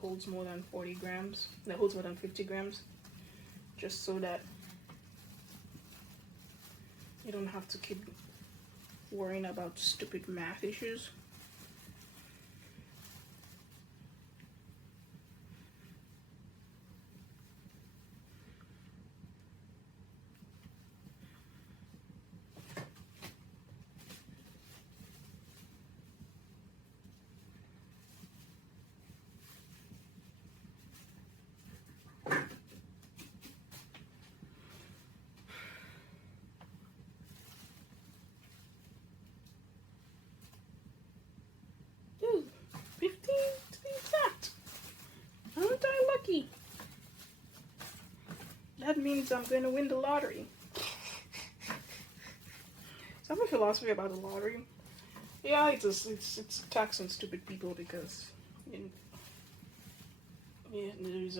holds more than 40 grams, that holds more than 50 grams, just so that you don't have to keep worrying about stupid math issues. that means I'm going to win the lottery. So I have a philosophy about the lottery. Yeah, it's taxing stupid people because there's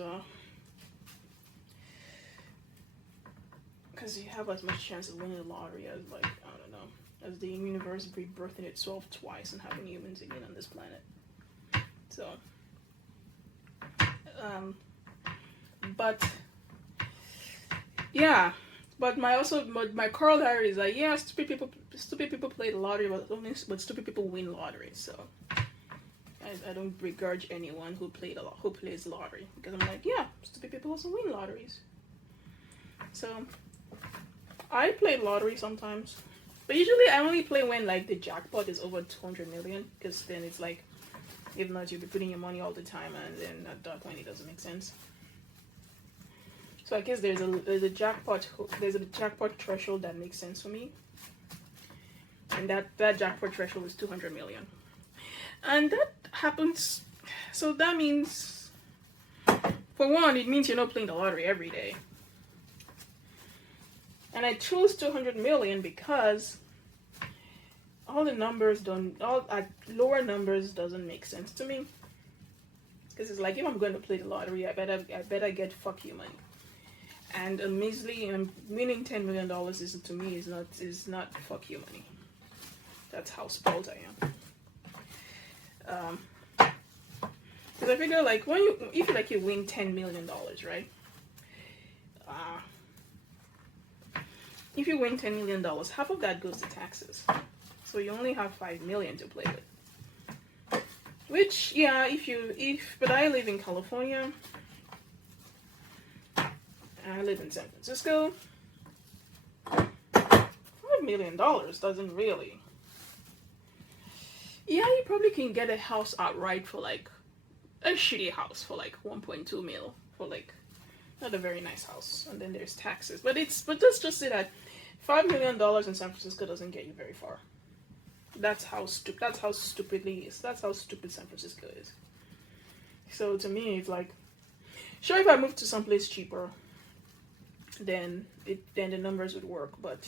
because you have as much chance of winning the lottery as, like, I don't know, as the universe rebirthing itself twice and having humans again on this planet. So but yeah, but my corollary is like, yeah, stupid people play the lottery, but stupid people win lottery. So I don't begrudge anyone who plays lottery, because I'm like, yeah, stupid people also win lotteries. So I play lottery sometimes, but usually I only play when, like, the jackpot is over 200 million, because then it's like, if not, you'll be putting your money all the time, and then at that point it doesn't make sense. So I guess there's a jackpot threshold that makes sense for me, and that jackpot threshold is 200 million, and that happens. So that means, for one, it means you're not playing the lottery every day. And I chose 200 million because all the numbers at lower numbers doesn't make sense to me. Because it's like, if I'm going to play the lottery, I better get fuck you money. And a measly winning $10 million is not fuck you money. That's how spoiled I am. Because I figure, like, if you win $10 million, right? If you win $10 million, half of that goes to taxes. So you only have $5 million to play with. Which, yeah, but I live in California. I live in San Francisco. $5 million doesn't really. Yeah, you probably can get a house outright for, like, a shitty house for like 1.2 mil for, like, not a very nice house, and then there's taxes. But let's just say that $5 million in San Francisco doesn't get you very far. That's how stupid San Francisco is. So to me, it's like, sure, if I moved to someplace cheaper, then the numbers would work. But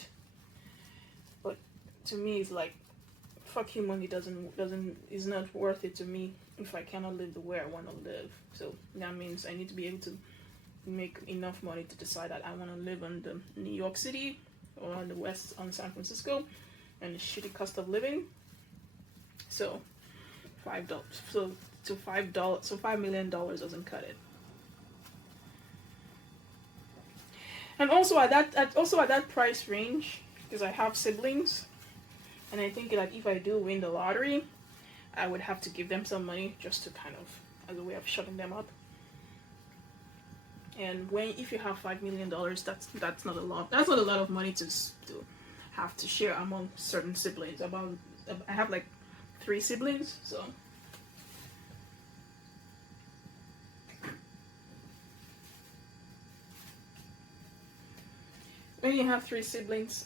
to me, it's like, fuck you money is not worth it to me if I cannot live the way I want to live. So that means I need to be able to make enough money to decide that I want to live in the New York City or on the west on San Francisco, and the shitty cost of living. So $5 million doesn't cut it. And also at that price range, because I have siblings, and I think that if I do win the lottery, I would have to give them some money just to kind of, as a way of shutting them up. And if you have $5 million, that's not a lot. That's not a lot of money to have to share among certain siblings. I have like 3 siblings, so. When you have 3 siblings,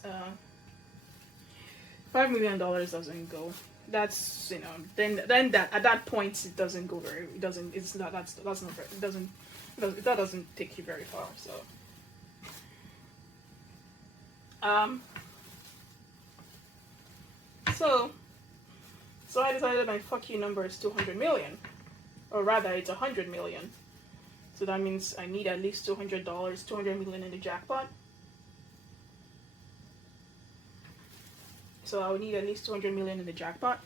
$5 million doesn't go. That's, then that at that point it doesn't go very. It doesn't. It's not. That's not. Very, it doesn't. That doesn't take you very far. So. So I decided my fuck you number is 200 million, or rather it's 100 million. So that means I need at least $200 million in the jackpot. So I would need at least 200 million in the jackpot.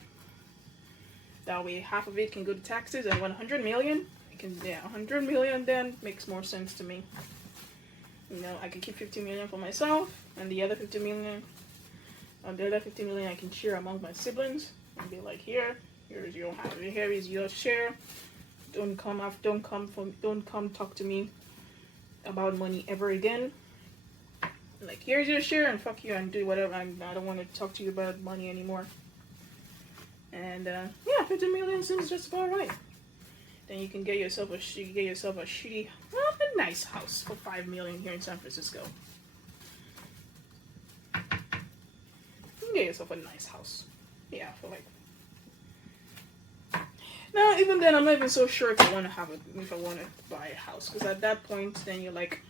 That way half of it can go to taxes, and 100 million, 100 million then makes more sense to me. I can keep 50 million for myself, and the other 50 million I can share among my siblings and be like, here is your share. Don't come talk to me about money ever again. Like, here's your share, and fuck you, and do whatever. I don't want to talk to you about money anymore. And 50 million seems just about right. Then you can get yourself a shitty, a nice house for $5 million here in San Francisco. You can get yourself a nice house. Yeah, for like. Now, even then, I'm not even so sure if I want to buy a house, because at that point, then you're like,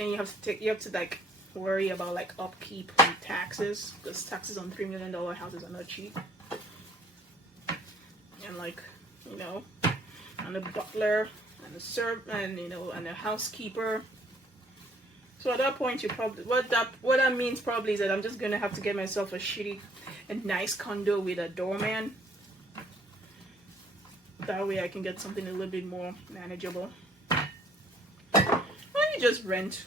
then you have to like worry about like upkeep and taxes, because taxes on $3 million houses are not cheap. And like, you know, and a butler and a servant, and you know, and a housekeeper. So at that point, you probably what that means probably is that I'm just gonna have to get myself a nice condo with a doorman. That way I can get something a little bit more manageable. Or you just rent.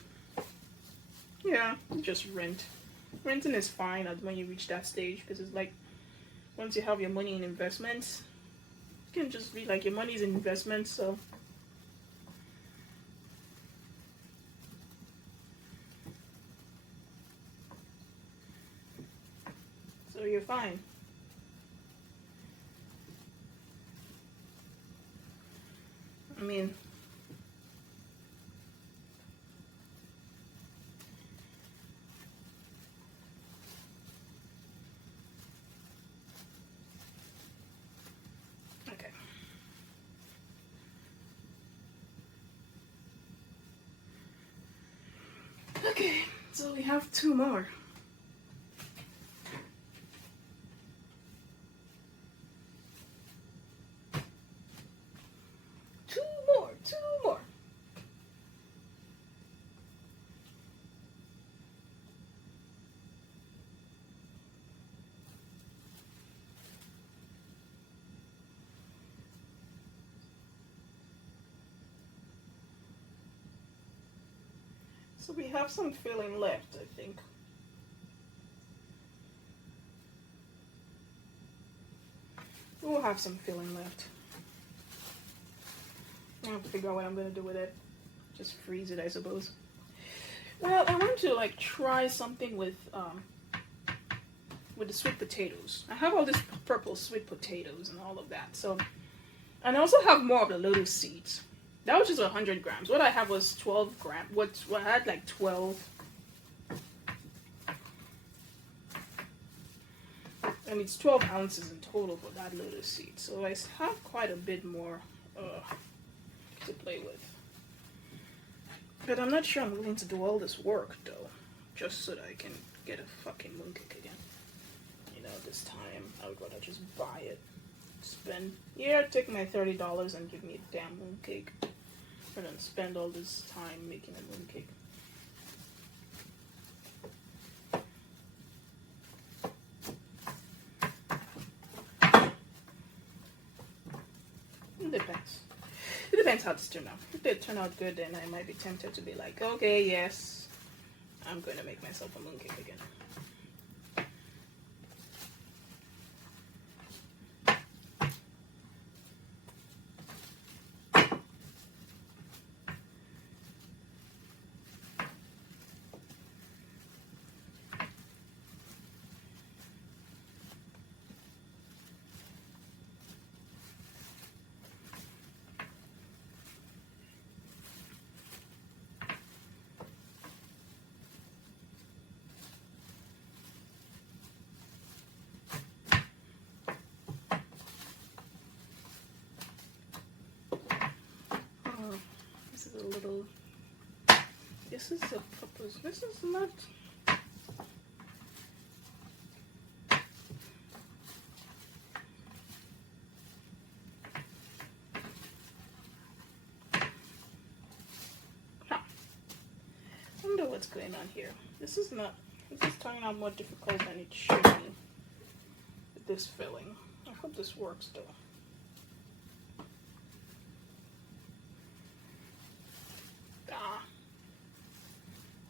Yeah, you just rent. Renting is fine when you reach that stage, because it's like once you have your money in investments, you can just be like your money's in investments, so you're fine. I mean, okay. Okay, so we have two more. Two more. So we have some filling left, I think. We'll have some filling left. I have to figure out what I'm going to do with it. Just freeze it, I suppose. Well, I want to like try something with the sweet potatoes. I have all these purple sweet potatoes and all of that. So, and I also have more of the lotus seeds. That was just 100 grams. What I have was 12 grams. What I had like 12. And it's 12 ounces in total for that lotus seed. So I have quite a bit more to play with. But I'm not sure I'm willing to do all this work though, just so that I can get a fucking mooncake again. You know, this time I would rather just buy it. Take my $30 and give me a damn mooncake. Rather than spend all this time making a mooncake. It depends. It depends how this turn out. If they turn out good, then I might be tempted to be like, okay, yes, I'm going to make myself a mooncake again. This is a purpose. This is not. Huh. I wonder what's going on here. This is not. This is turning out more difficult than it should be with this filling. I hope this works though. I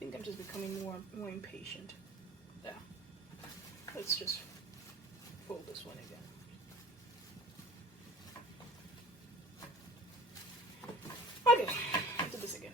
think I'm just becoming more impatient. Yeah. Let's just fold this one again. Okay, I'll do this again.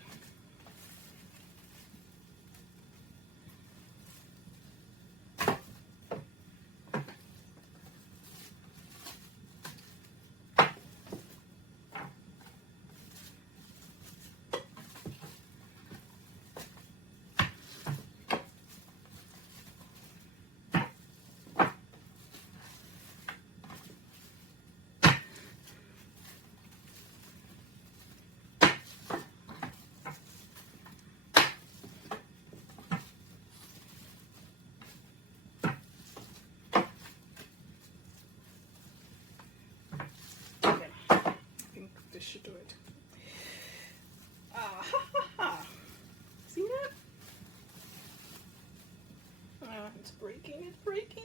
breaking. It's breaking.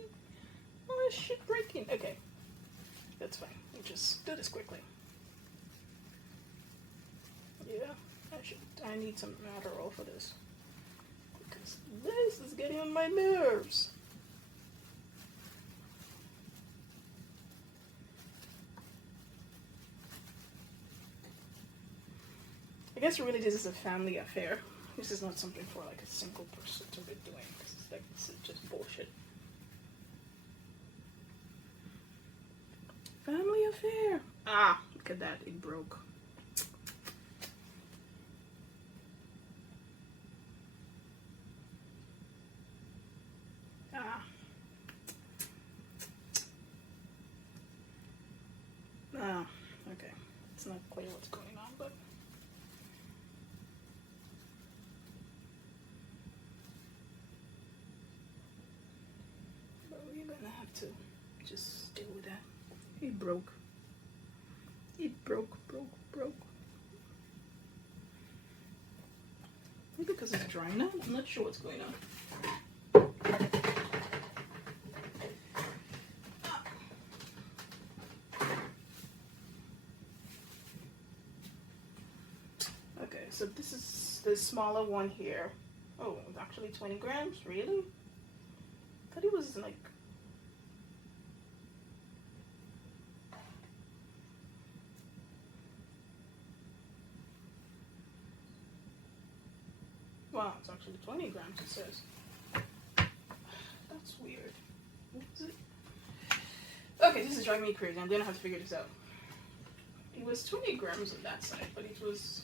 Oh, shit, breaking. Okay. That's fine. We'll just do this quickly. Yeah, I need some Adderall for this. Because this is getting on my nerves. I guess really this is a family affair. This is not something for like a single person to be doing. This is just bullshit. Family affair. Ah, look at that. It broke. Ah. Ah, okay. It's not clear what's going on, but we're gonna have to just deal with that. It broke. It broke. Maybe because it's dry now? I'm not sure what's going on. Okay, so this is the smaller one here. Oh, it's actually 20 grams? Really? I thought it was like... Wow, it's actually 20 grams, it says. That's weird. What is it? Okay, this is driving me crazy. I'm gonna have to figure this out. It was 20 grams on that side, but it was...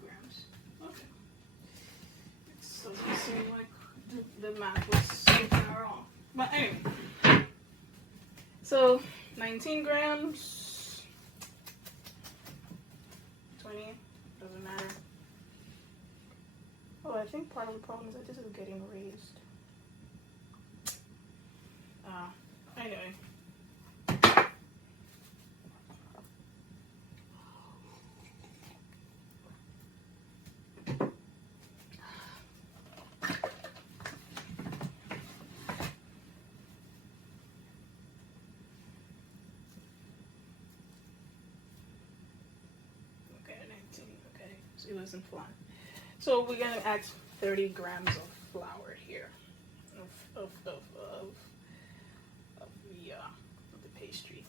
grams. Okay. It doesn't seem like the math was so far off. But anyway. So 19 grams. 20. Doesn't matter. Oh, I think part of the problem is that this is getting raised. Anyway. It wasn't flat. So we're gonna add 30 grams of flour here, of the pastry.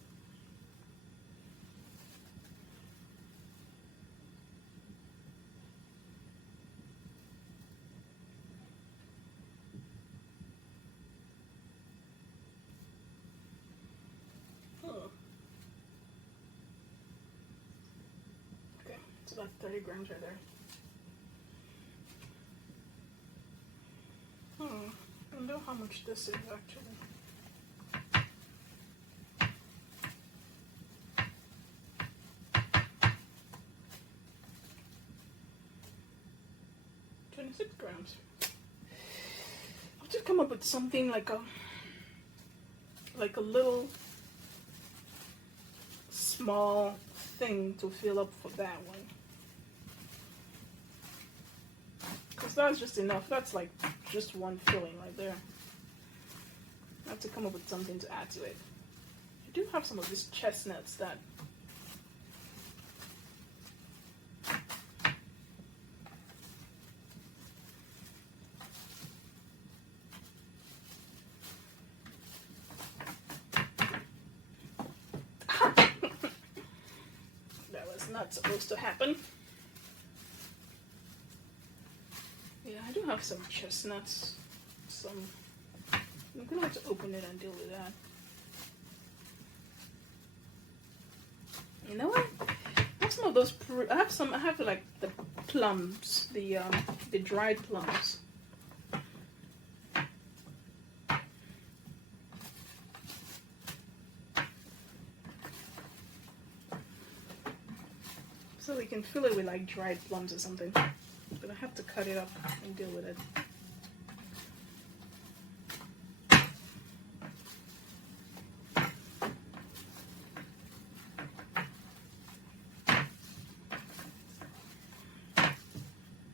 Okay, it's about 30 grams right there. I don't know how much this is actually. $26. I'll just come up with something like a little small thing to fill up for that one. Because that's just enough. That's like just one filling right there. I have to come up with something to add to it. I do have some of these chestnuts that not supposed to happen. Yeah, I do have some chestnuts. I'm gonna have to open it and deal with that. You know what? I have some of those. I have like the plums, the dried plums. So we can fill it with like dried plums or something. But I have to cut it up and deal with it.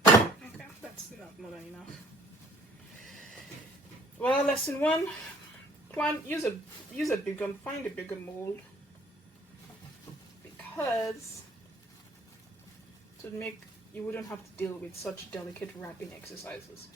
Okay, that's not more than enough. Well, lesson 1. Use a bigger, find a bigger mold, because to make you wouldn't have to deal with such delicate wrapping exercises.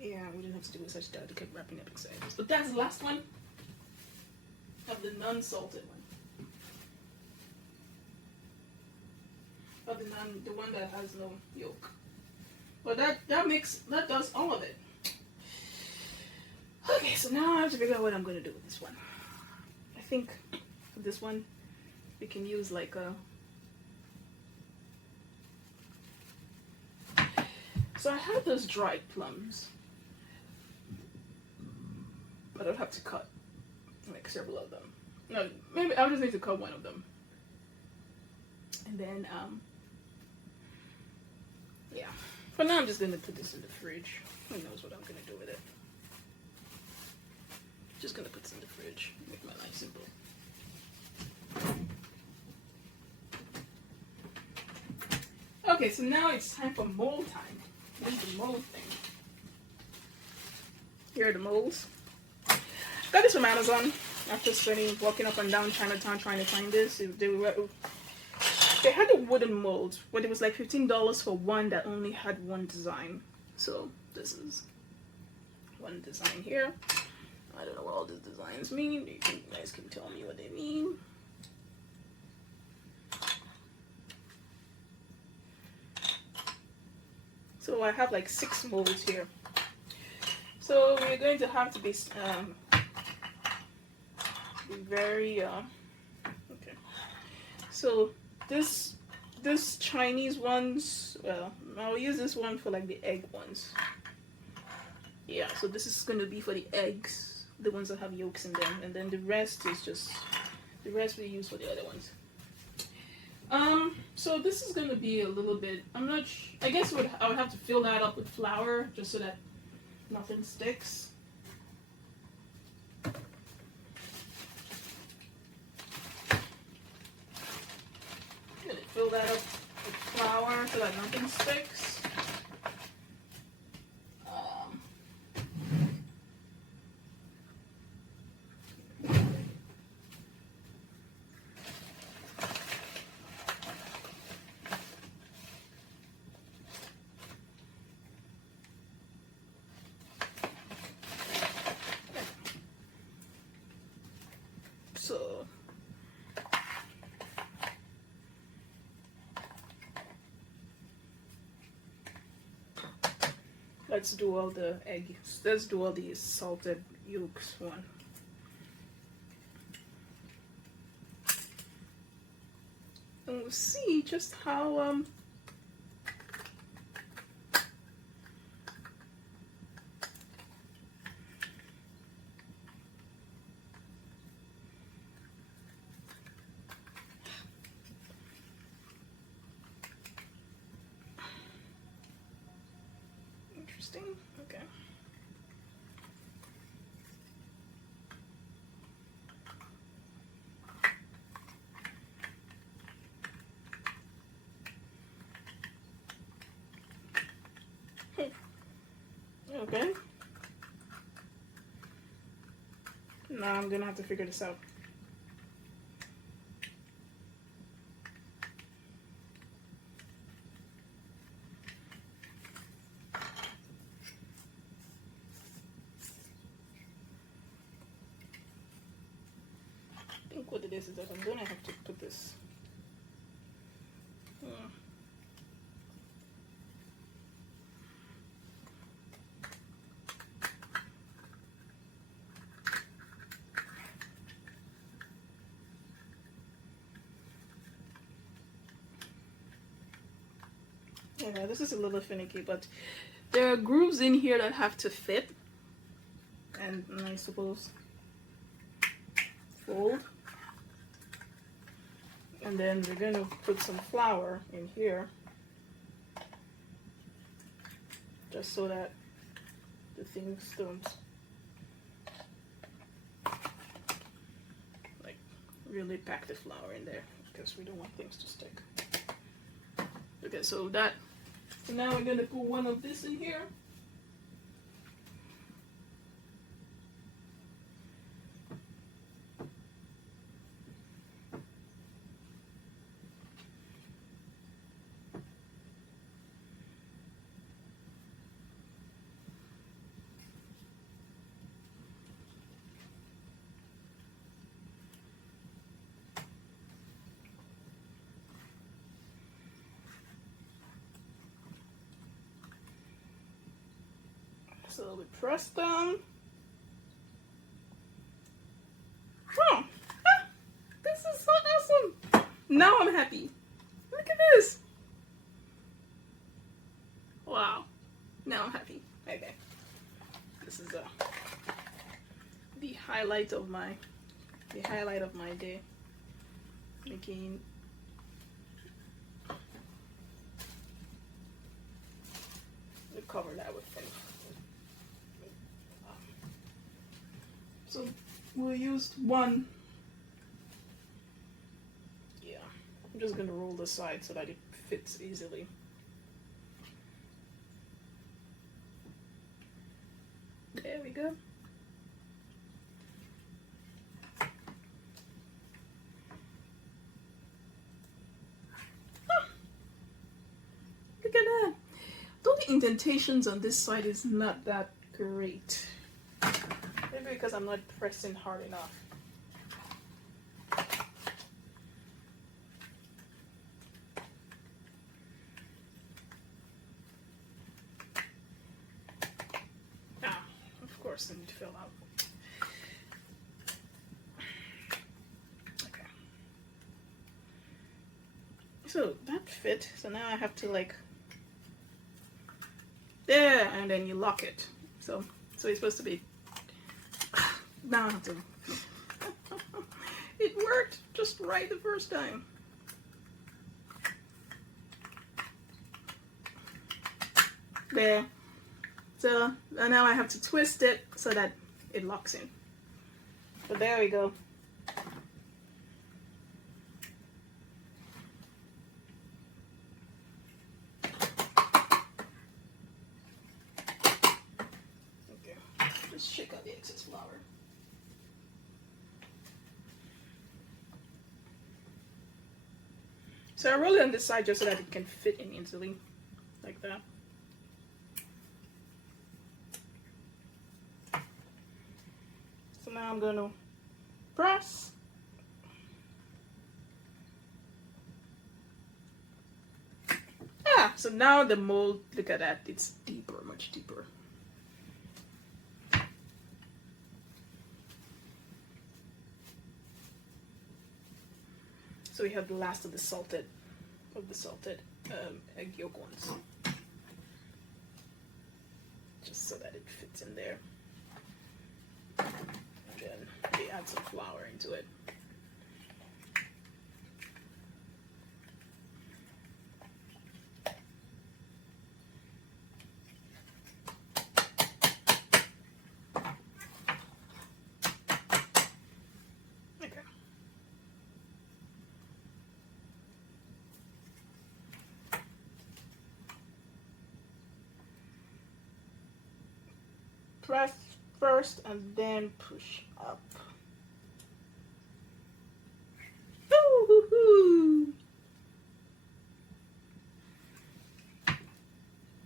Yeah, we didn't have to do with such delicate wrapping up exercises. But that's the last one of the non-salted one. Of the one that has no yolk. But that does all of it. Okay, so now I have to figure out what I'm gonna do with this one. I think for this one we can use like a. So I have those dried plums. But I'll have to cut like several of them. No, maybe I'll just need to cut one of them. And then, yeah. For now, I'm just gonna put this in the fridge. Who knows what I'm gonna do with it? Just gonna put this in the fridge. Make my life simple. Okay, so now it's time for mold time. Here's the mold thing. Here are the molds. Got this from Amazon after walking up and down Chinatown trying to find this. They had a wooden mold, but it was like $15 for one that only had one design. So this is one design here. I don't know what all these designs mean. You guys can tell me what they mean. So I have like 6 molds here. So we're going to have to be very okay. So this Chinese ones, well, I'll use this one for like the egg ones. Yeah, so this is going to be for the eggs, the ones that have yolks in them, and then the rest we use for the other ones. So this is going to be a little bit, I guess I would have to fill that up with flour just so that nothing sticks. Fill that up with flour so that nothing sticks. So let's do all the eggs. Let's do all these salted yolks one. And we'll see just how interesting. Okay. Okay. Now I'm gonna have to figure this out. I think what it is that I'm gonna have to put this. Yeah, this is a little finicky, but there are grooves in here that have to fit, and I suppose fold. And then we're going to put some flour in here, just so that the things don't like really pack the flour in there, because we don't want things to stick. Okay, so now we're going to put one of this in here. So we press down. Oh, this is so awesome. Now I'm happy. Look at this. Wow. Now I'm happy. Okay. This is the highlight of my day. Making we cover that with things. So we used one. Yeah, I'm just gonna roll the side so that it fits easily. There we go. Ah, look at that. Though the indentations on this side is not that great. Maybe because I'm not pressing hard enough. Ah, of course, I need to fill out. Okay. So that fit. So now I have to like there, and then you lock it. So it's supposed to be. Now I have to. It worked just right the first time. There. So now I have to twist it so that it locks in. So there we go. Okay. Just shake out the excess flour. So I roll it on this side just so that it can fit in easily, like that. So now I'm going to press. Ah, so now the mold, look at that, it's deeper, much deeper. So we have the last of the salted egg yolk ones. Just so that it fits in there. And then we add some flour into it. Okay. Press first and then push up. Ooh-hoo-hoo.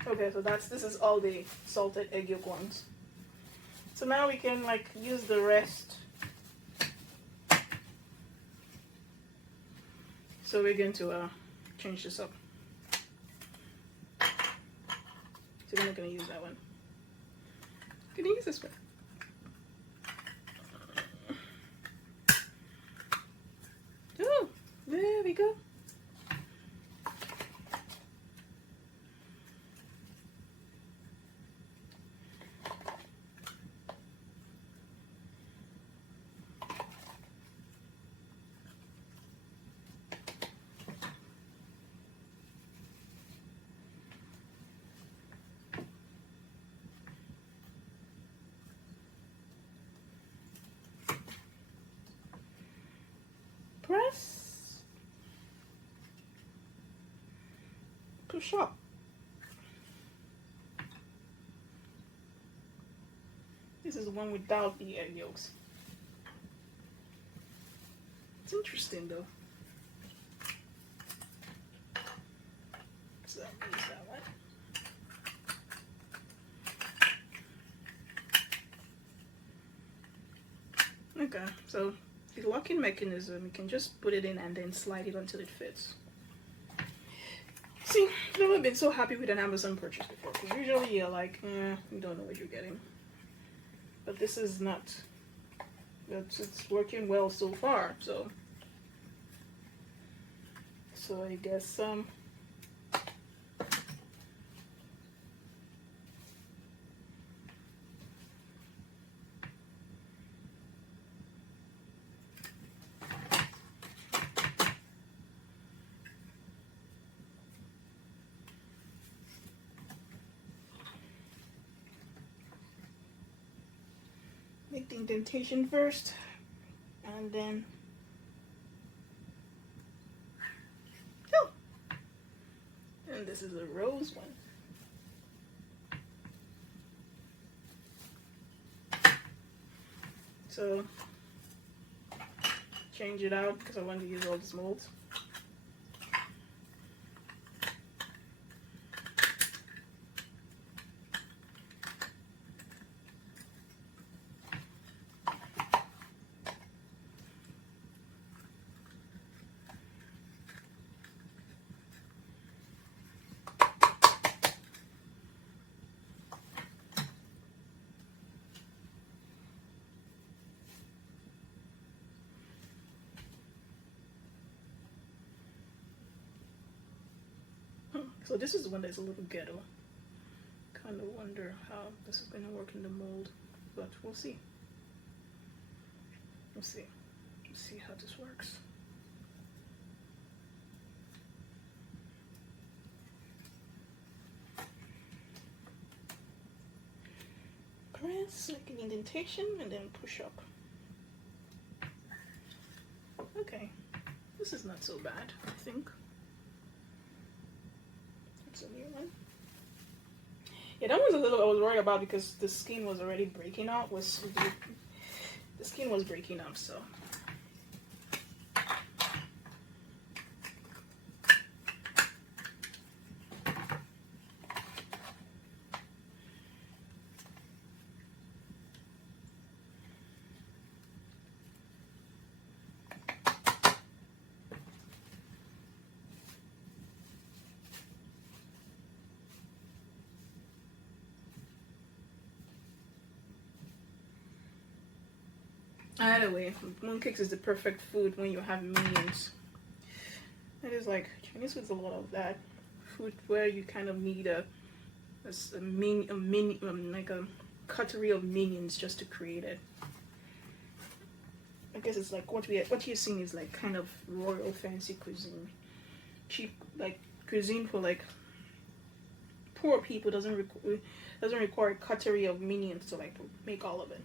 Okay, so this is all the salted egg yolk ones. So now we can like use the rest. So we're going to change this up. So we're not going to use that one. Can you use this one? Oh, there we go. push up. This is the one without the egg yolks. It's interesting though. So I'll use that one. Okay, so the locking mechanism, you can just put it in and then slide it until it fits. See, I've never been so happy with an Amazon purchase before, because usually you're like, you don't know what you're getting. But this is not. It's working well so far, so I guess make the indentation first, and then and this is a rose one. So change it out because I want to use all these molds. So this is the one that's a little ghetto. Kind of wonder how this is going to work in the mold, but we'll see. We'll see. Let's see how this works. Press, like an indentation, and then push up. Okay, this is not so bad, I think. That's a new one. Yeah, that one's a little I was worried about because the skin was already breaking out. The skin was breaking up, so. Either way, mooncakes is the perfect food when you have minions. It is like Chinese food's a lot of that food where you kind of need a cutlery of minions just to create it. I guess it's like what you're seeing is like kind of royal fancy cuisine, cheap like cuisine for like poor people. Doesn't require a cutlery of minions to like make all of it.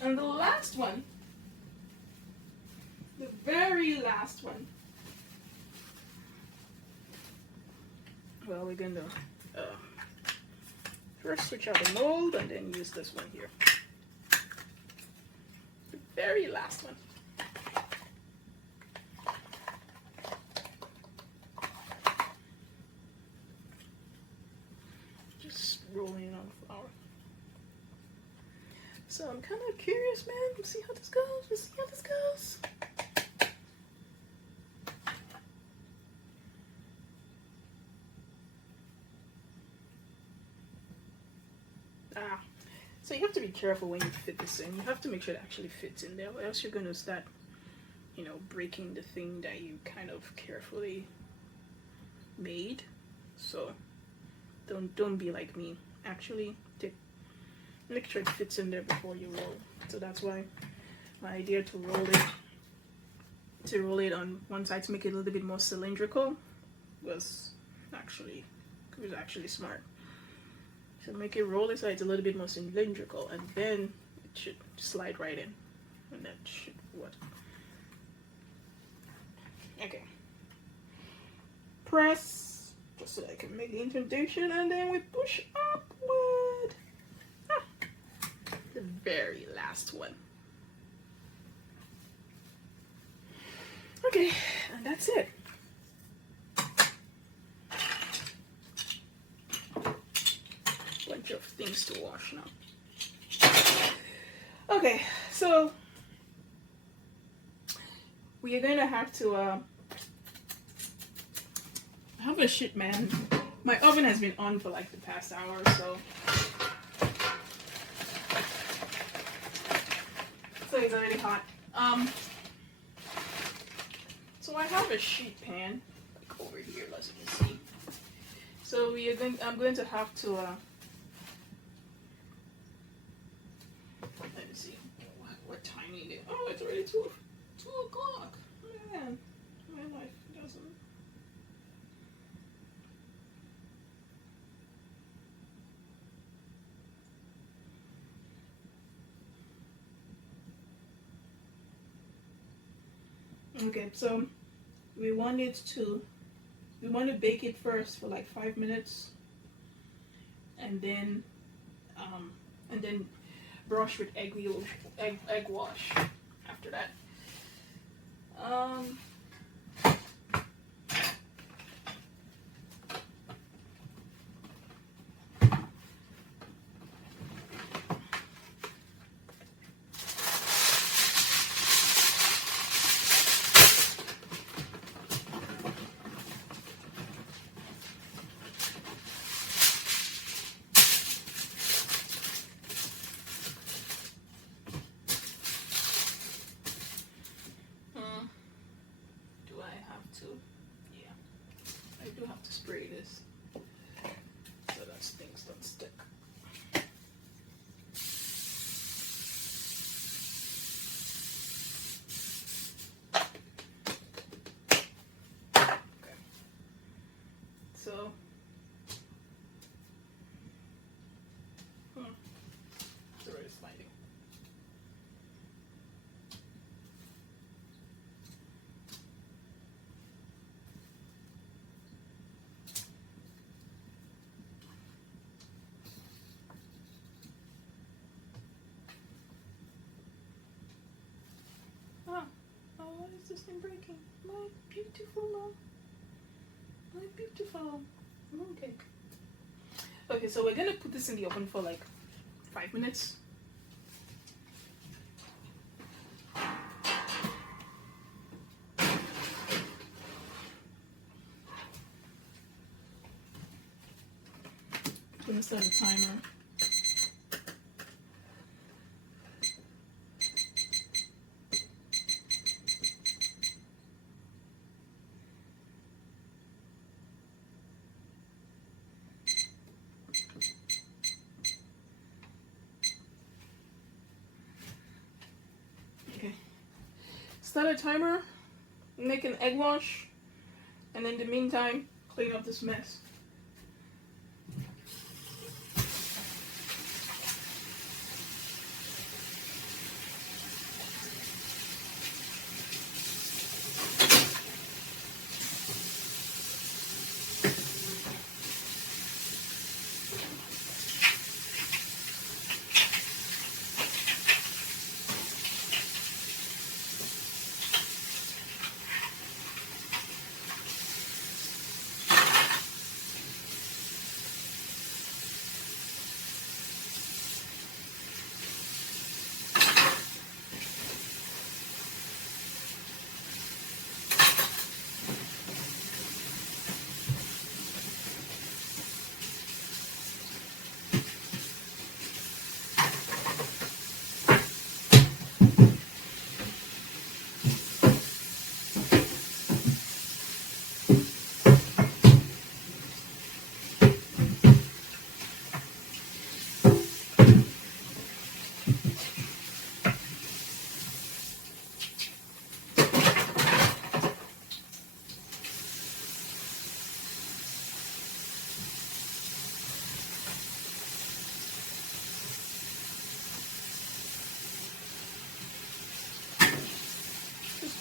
And the last one, the very last one. Well, we're going to first switch out the mold and then use this one here. The very last one. Just rolling on flour. So I'm kind of curious, man. Let's see how this goes. Let's see how this goes. So you have to be careful when you fit this in. You have to make sure it actually fits in there, or else you're going to start, breaking the thing that you kind of carefully made. So don't be like me. Actually, make sure it fits in there before you roll. So that's why my idea to roll it on one side to make it a little bit more cylindrical was actually, it was actually smart. So make it roll it so it's a little bit more cylindrical, and then it should slide right in, and that should work. Okay. Press just so I can make the indentation, and then we push upward. Ah, the very last one. Okay, and that's it. Bunch of things to wash now. Okay, so we are gonna have to have a shit, man. My oven has been on for like the past hour, so it's already hot. So I have a sheet pan like over here, as you can see. So I'm going to have to let me see what time it is. Oh, it's already 2 o'clock. Man, my life doesn't. Okay, so we want to bake it first for like 5 minutes, and then brush with egg wash after that. I do have to spray this so that things don't stick. Okay. So it's already sliding. Why is this thing breaking? My beautiful mooncake. Okay, so we're gonna put this in the oven for like 5 minutes. I'm gonna start a timer. Okay. Start a timer, make an egg wash, and in the meantime, clean up this mess.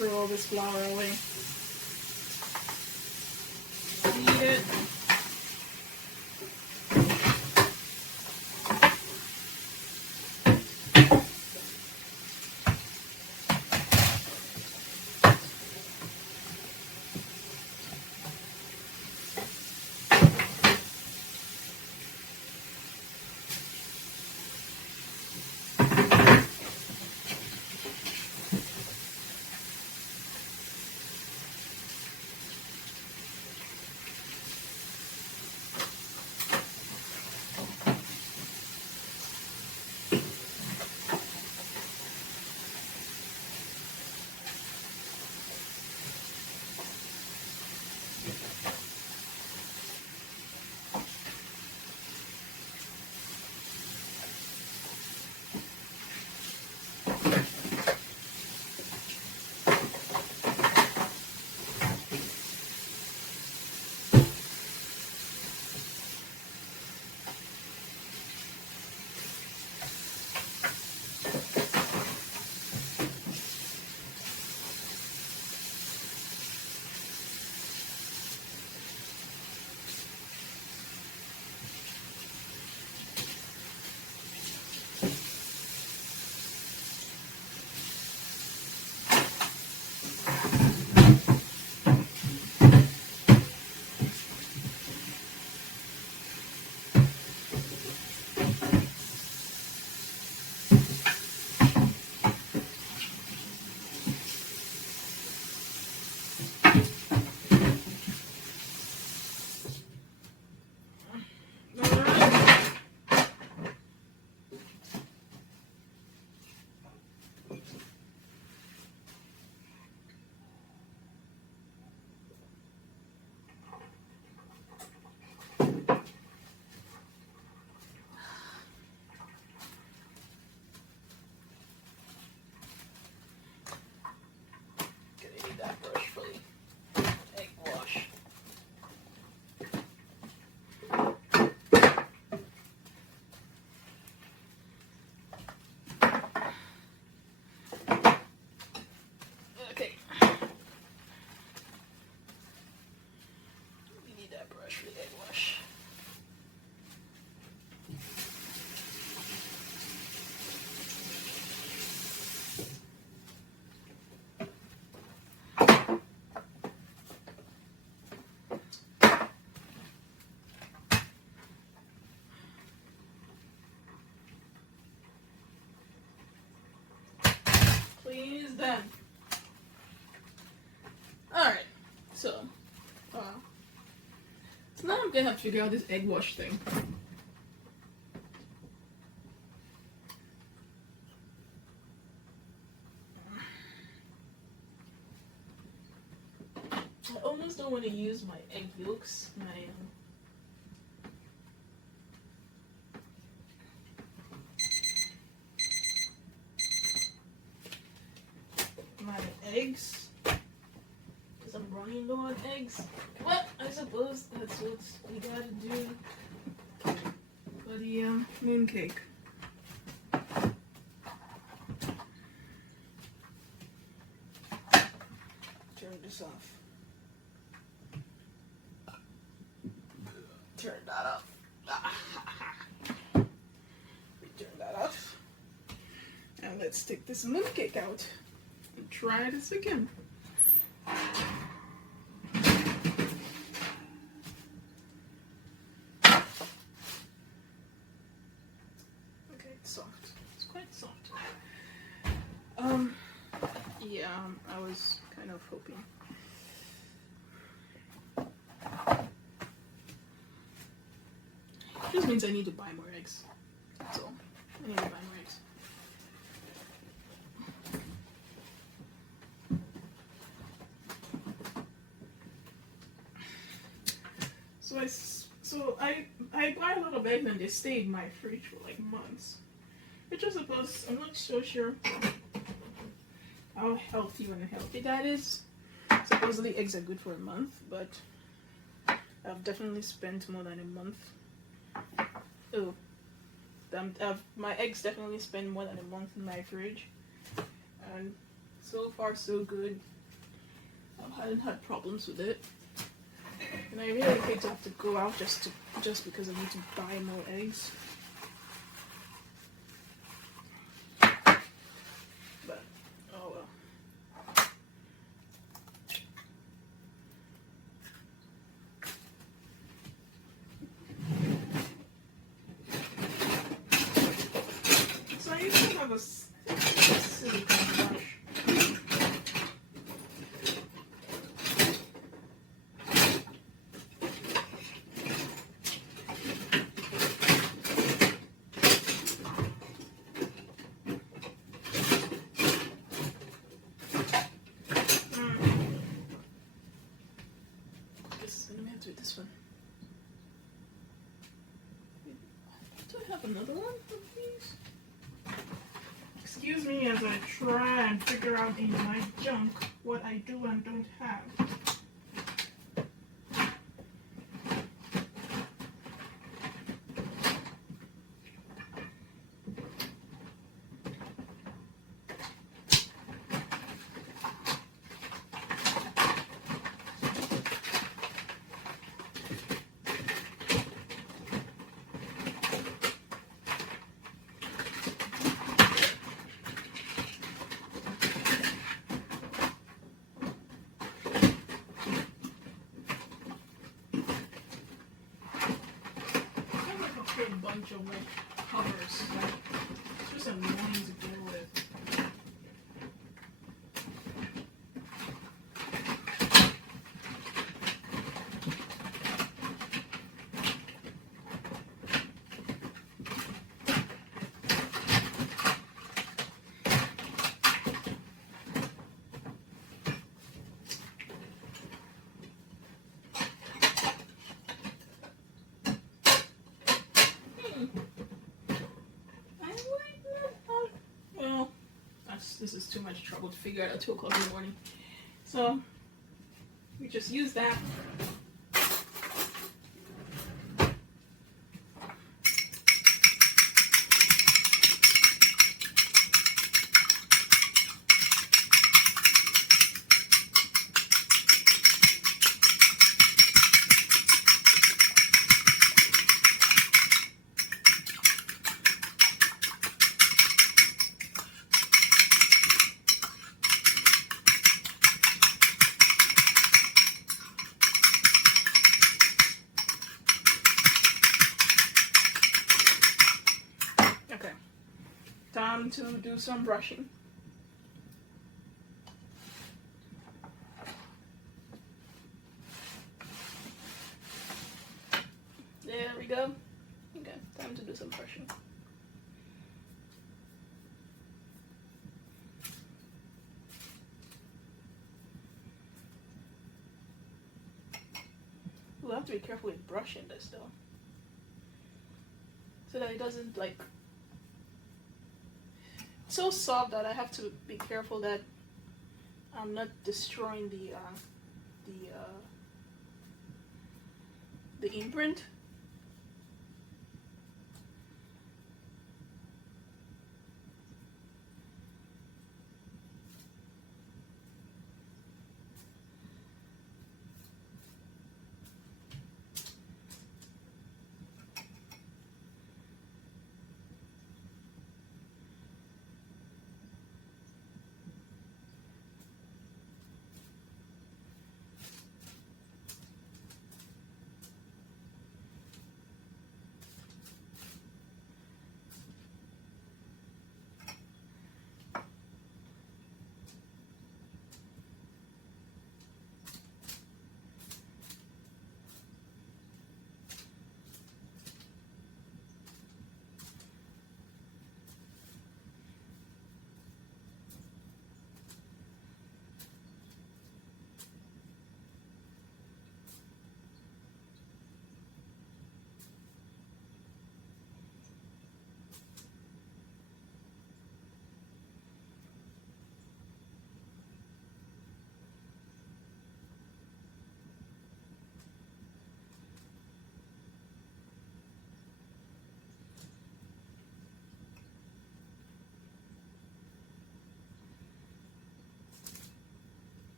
throw all this flour away. Eat it. That brush for the egg wash. Okay. We need that brush for the egg wash. Please done. Alright, so now I'm gonna have to figure out this egg wash thing. I almost don't want to use my egg yolks, my eggs, because I'm running low on eggs. Well, I suppose that's what we gotta do for the mooncake. Turn this off. Turn that off. We turn that off. And let's take this mooncake out and try this again. Okay, it's soft. It's quite soft. Yeah, I was kind of hoping. This means I need to buy more eggs. That's all. I need to buy more eggs. So I buy a lot of eggs and they stay in my fridge for like months. Which I suppose, I'm not so sure how healthy or unhealthy that is. Supposedly eggs are good for a month, but I've definitely spent more than a month. Oh, my eggs definitely spend more than a month in my fridge, and So far, so good. I hadn't had problems with it, and I really hate to have to go out just because I need to buy more eggs. But oh well. So I used to have a silicone brush. Let me have to do this one. Do I have another one of these? Excuse me as I try and figure out in my junk what I do and don't have. A bunch of like covers, like it's just annoying to deal with. Well, this is too much trouble to figure out at 2 o'clock in the morning. So we just use that. Okay, time to do some brushing. There we go. Okay, time to do some brushing. We'll have to be careful with brushing this though, so that it doesn't like so soft that I have to be careful that I'm not destroying the imprint.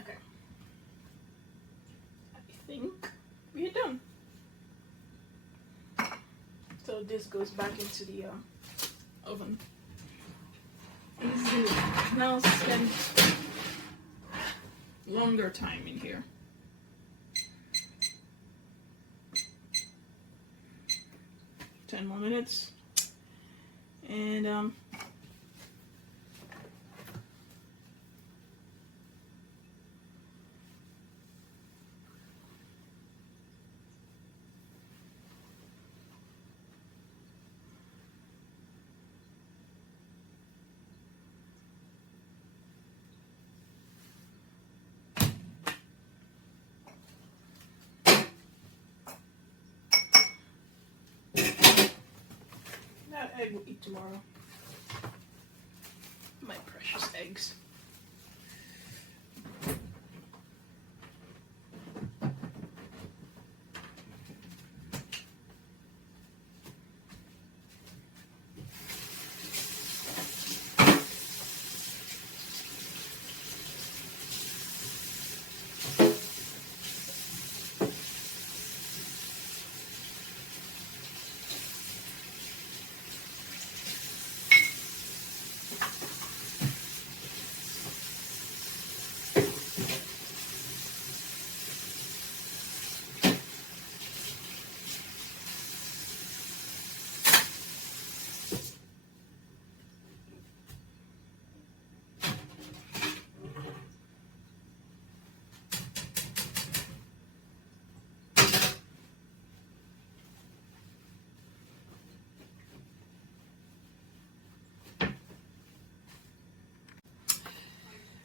Okay. I think we're done. So this goes back into the oven. Easy. Now spend longer time in here. Ten more minutes. And that egg will eat tomorrow. My precious eggs.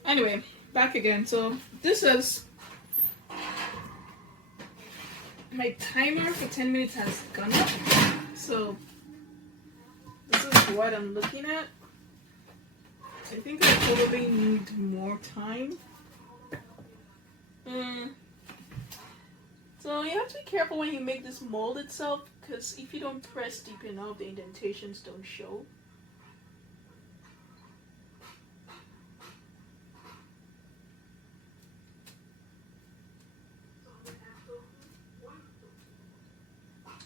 Anyway, back again. So this is my timer for 10 minutes has gone up. So this is what I'm looking at. I think I probably need more time. So you have to be careful when you make this mold itself, because if you don't press deep enough, the indentations don't show.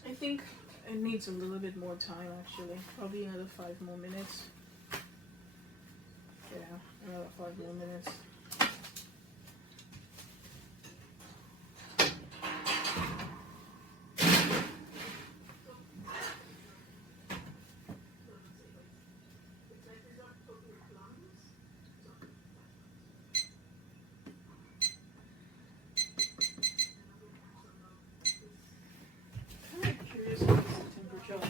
I think it needs a little bit more time actually. Probably another 5 more minutes. Yeah, another 5 more minutes. Kind of curious what is the temperature.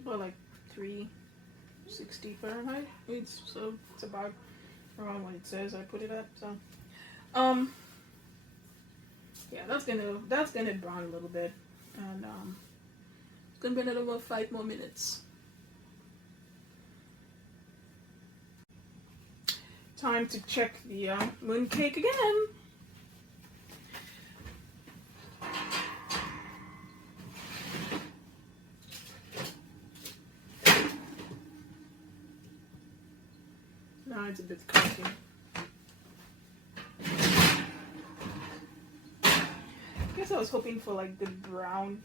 About like 360 Fahrenheit. So it's about around what it says I put it at. So yeah, that's gonna brown a little bit, and it's gonna be another about 5 more minutes. Time to check the mooncake again. Now it's a bit cocky. I guess I was hoping for like the brown.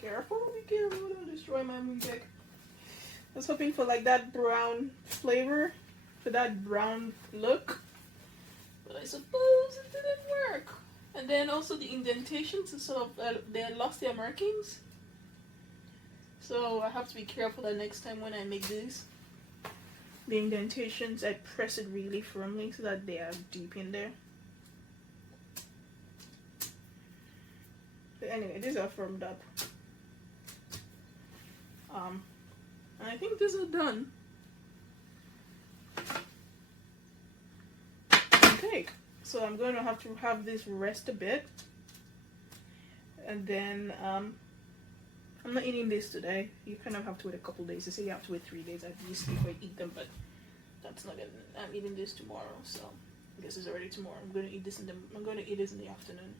Careful, be careful, don't destroy my mooncake. I was hoping for like that brown flavor, for that brown look, but I suppose it didn't work. And then also the indentations, is sort of they lost their markings. So I have to be careful that next time when I make these, the indentations, I press it really firmly so that they are deep in there. But anyway, these are firmed up. And I think this is done. Okay, so I'm going to have this rest a bit, and then I'm not eating this today. You kind of have to wait a couple days. They say you have to wait 3 days at least before you eat them, but That's not good. I'm eating this tomorrow, so I guess it's already tomorrow. I'm going to eat this in the afternoon.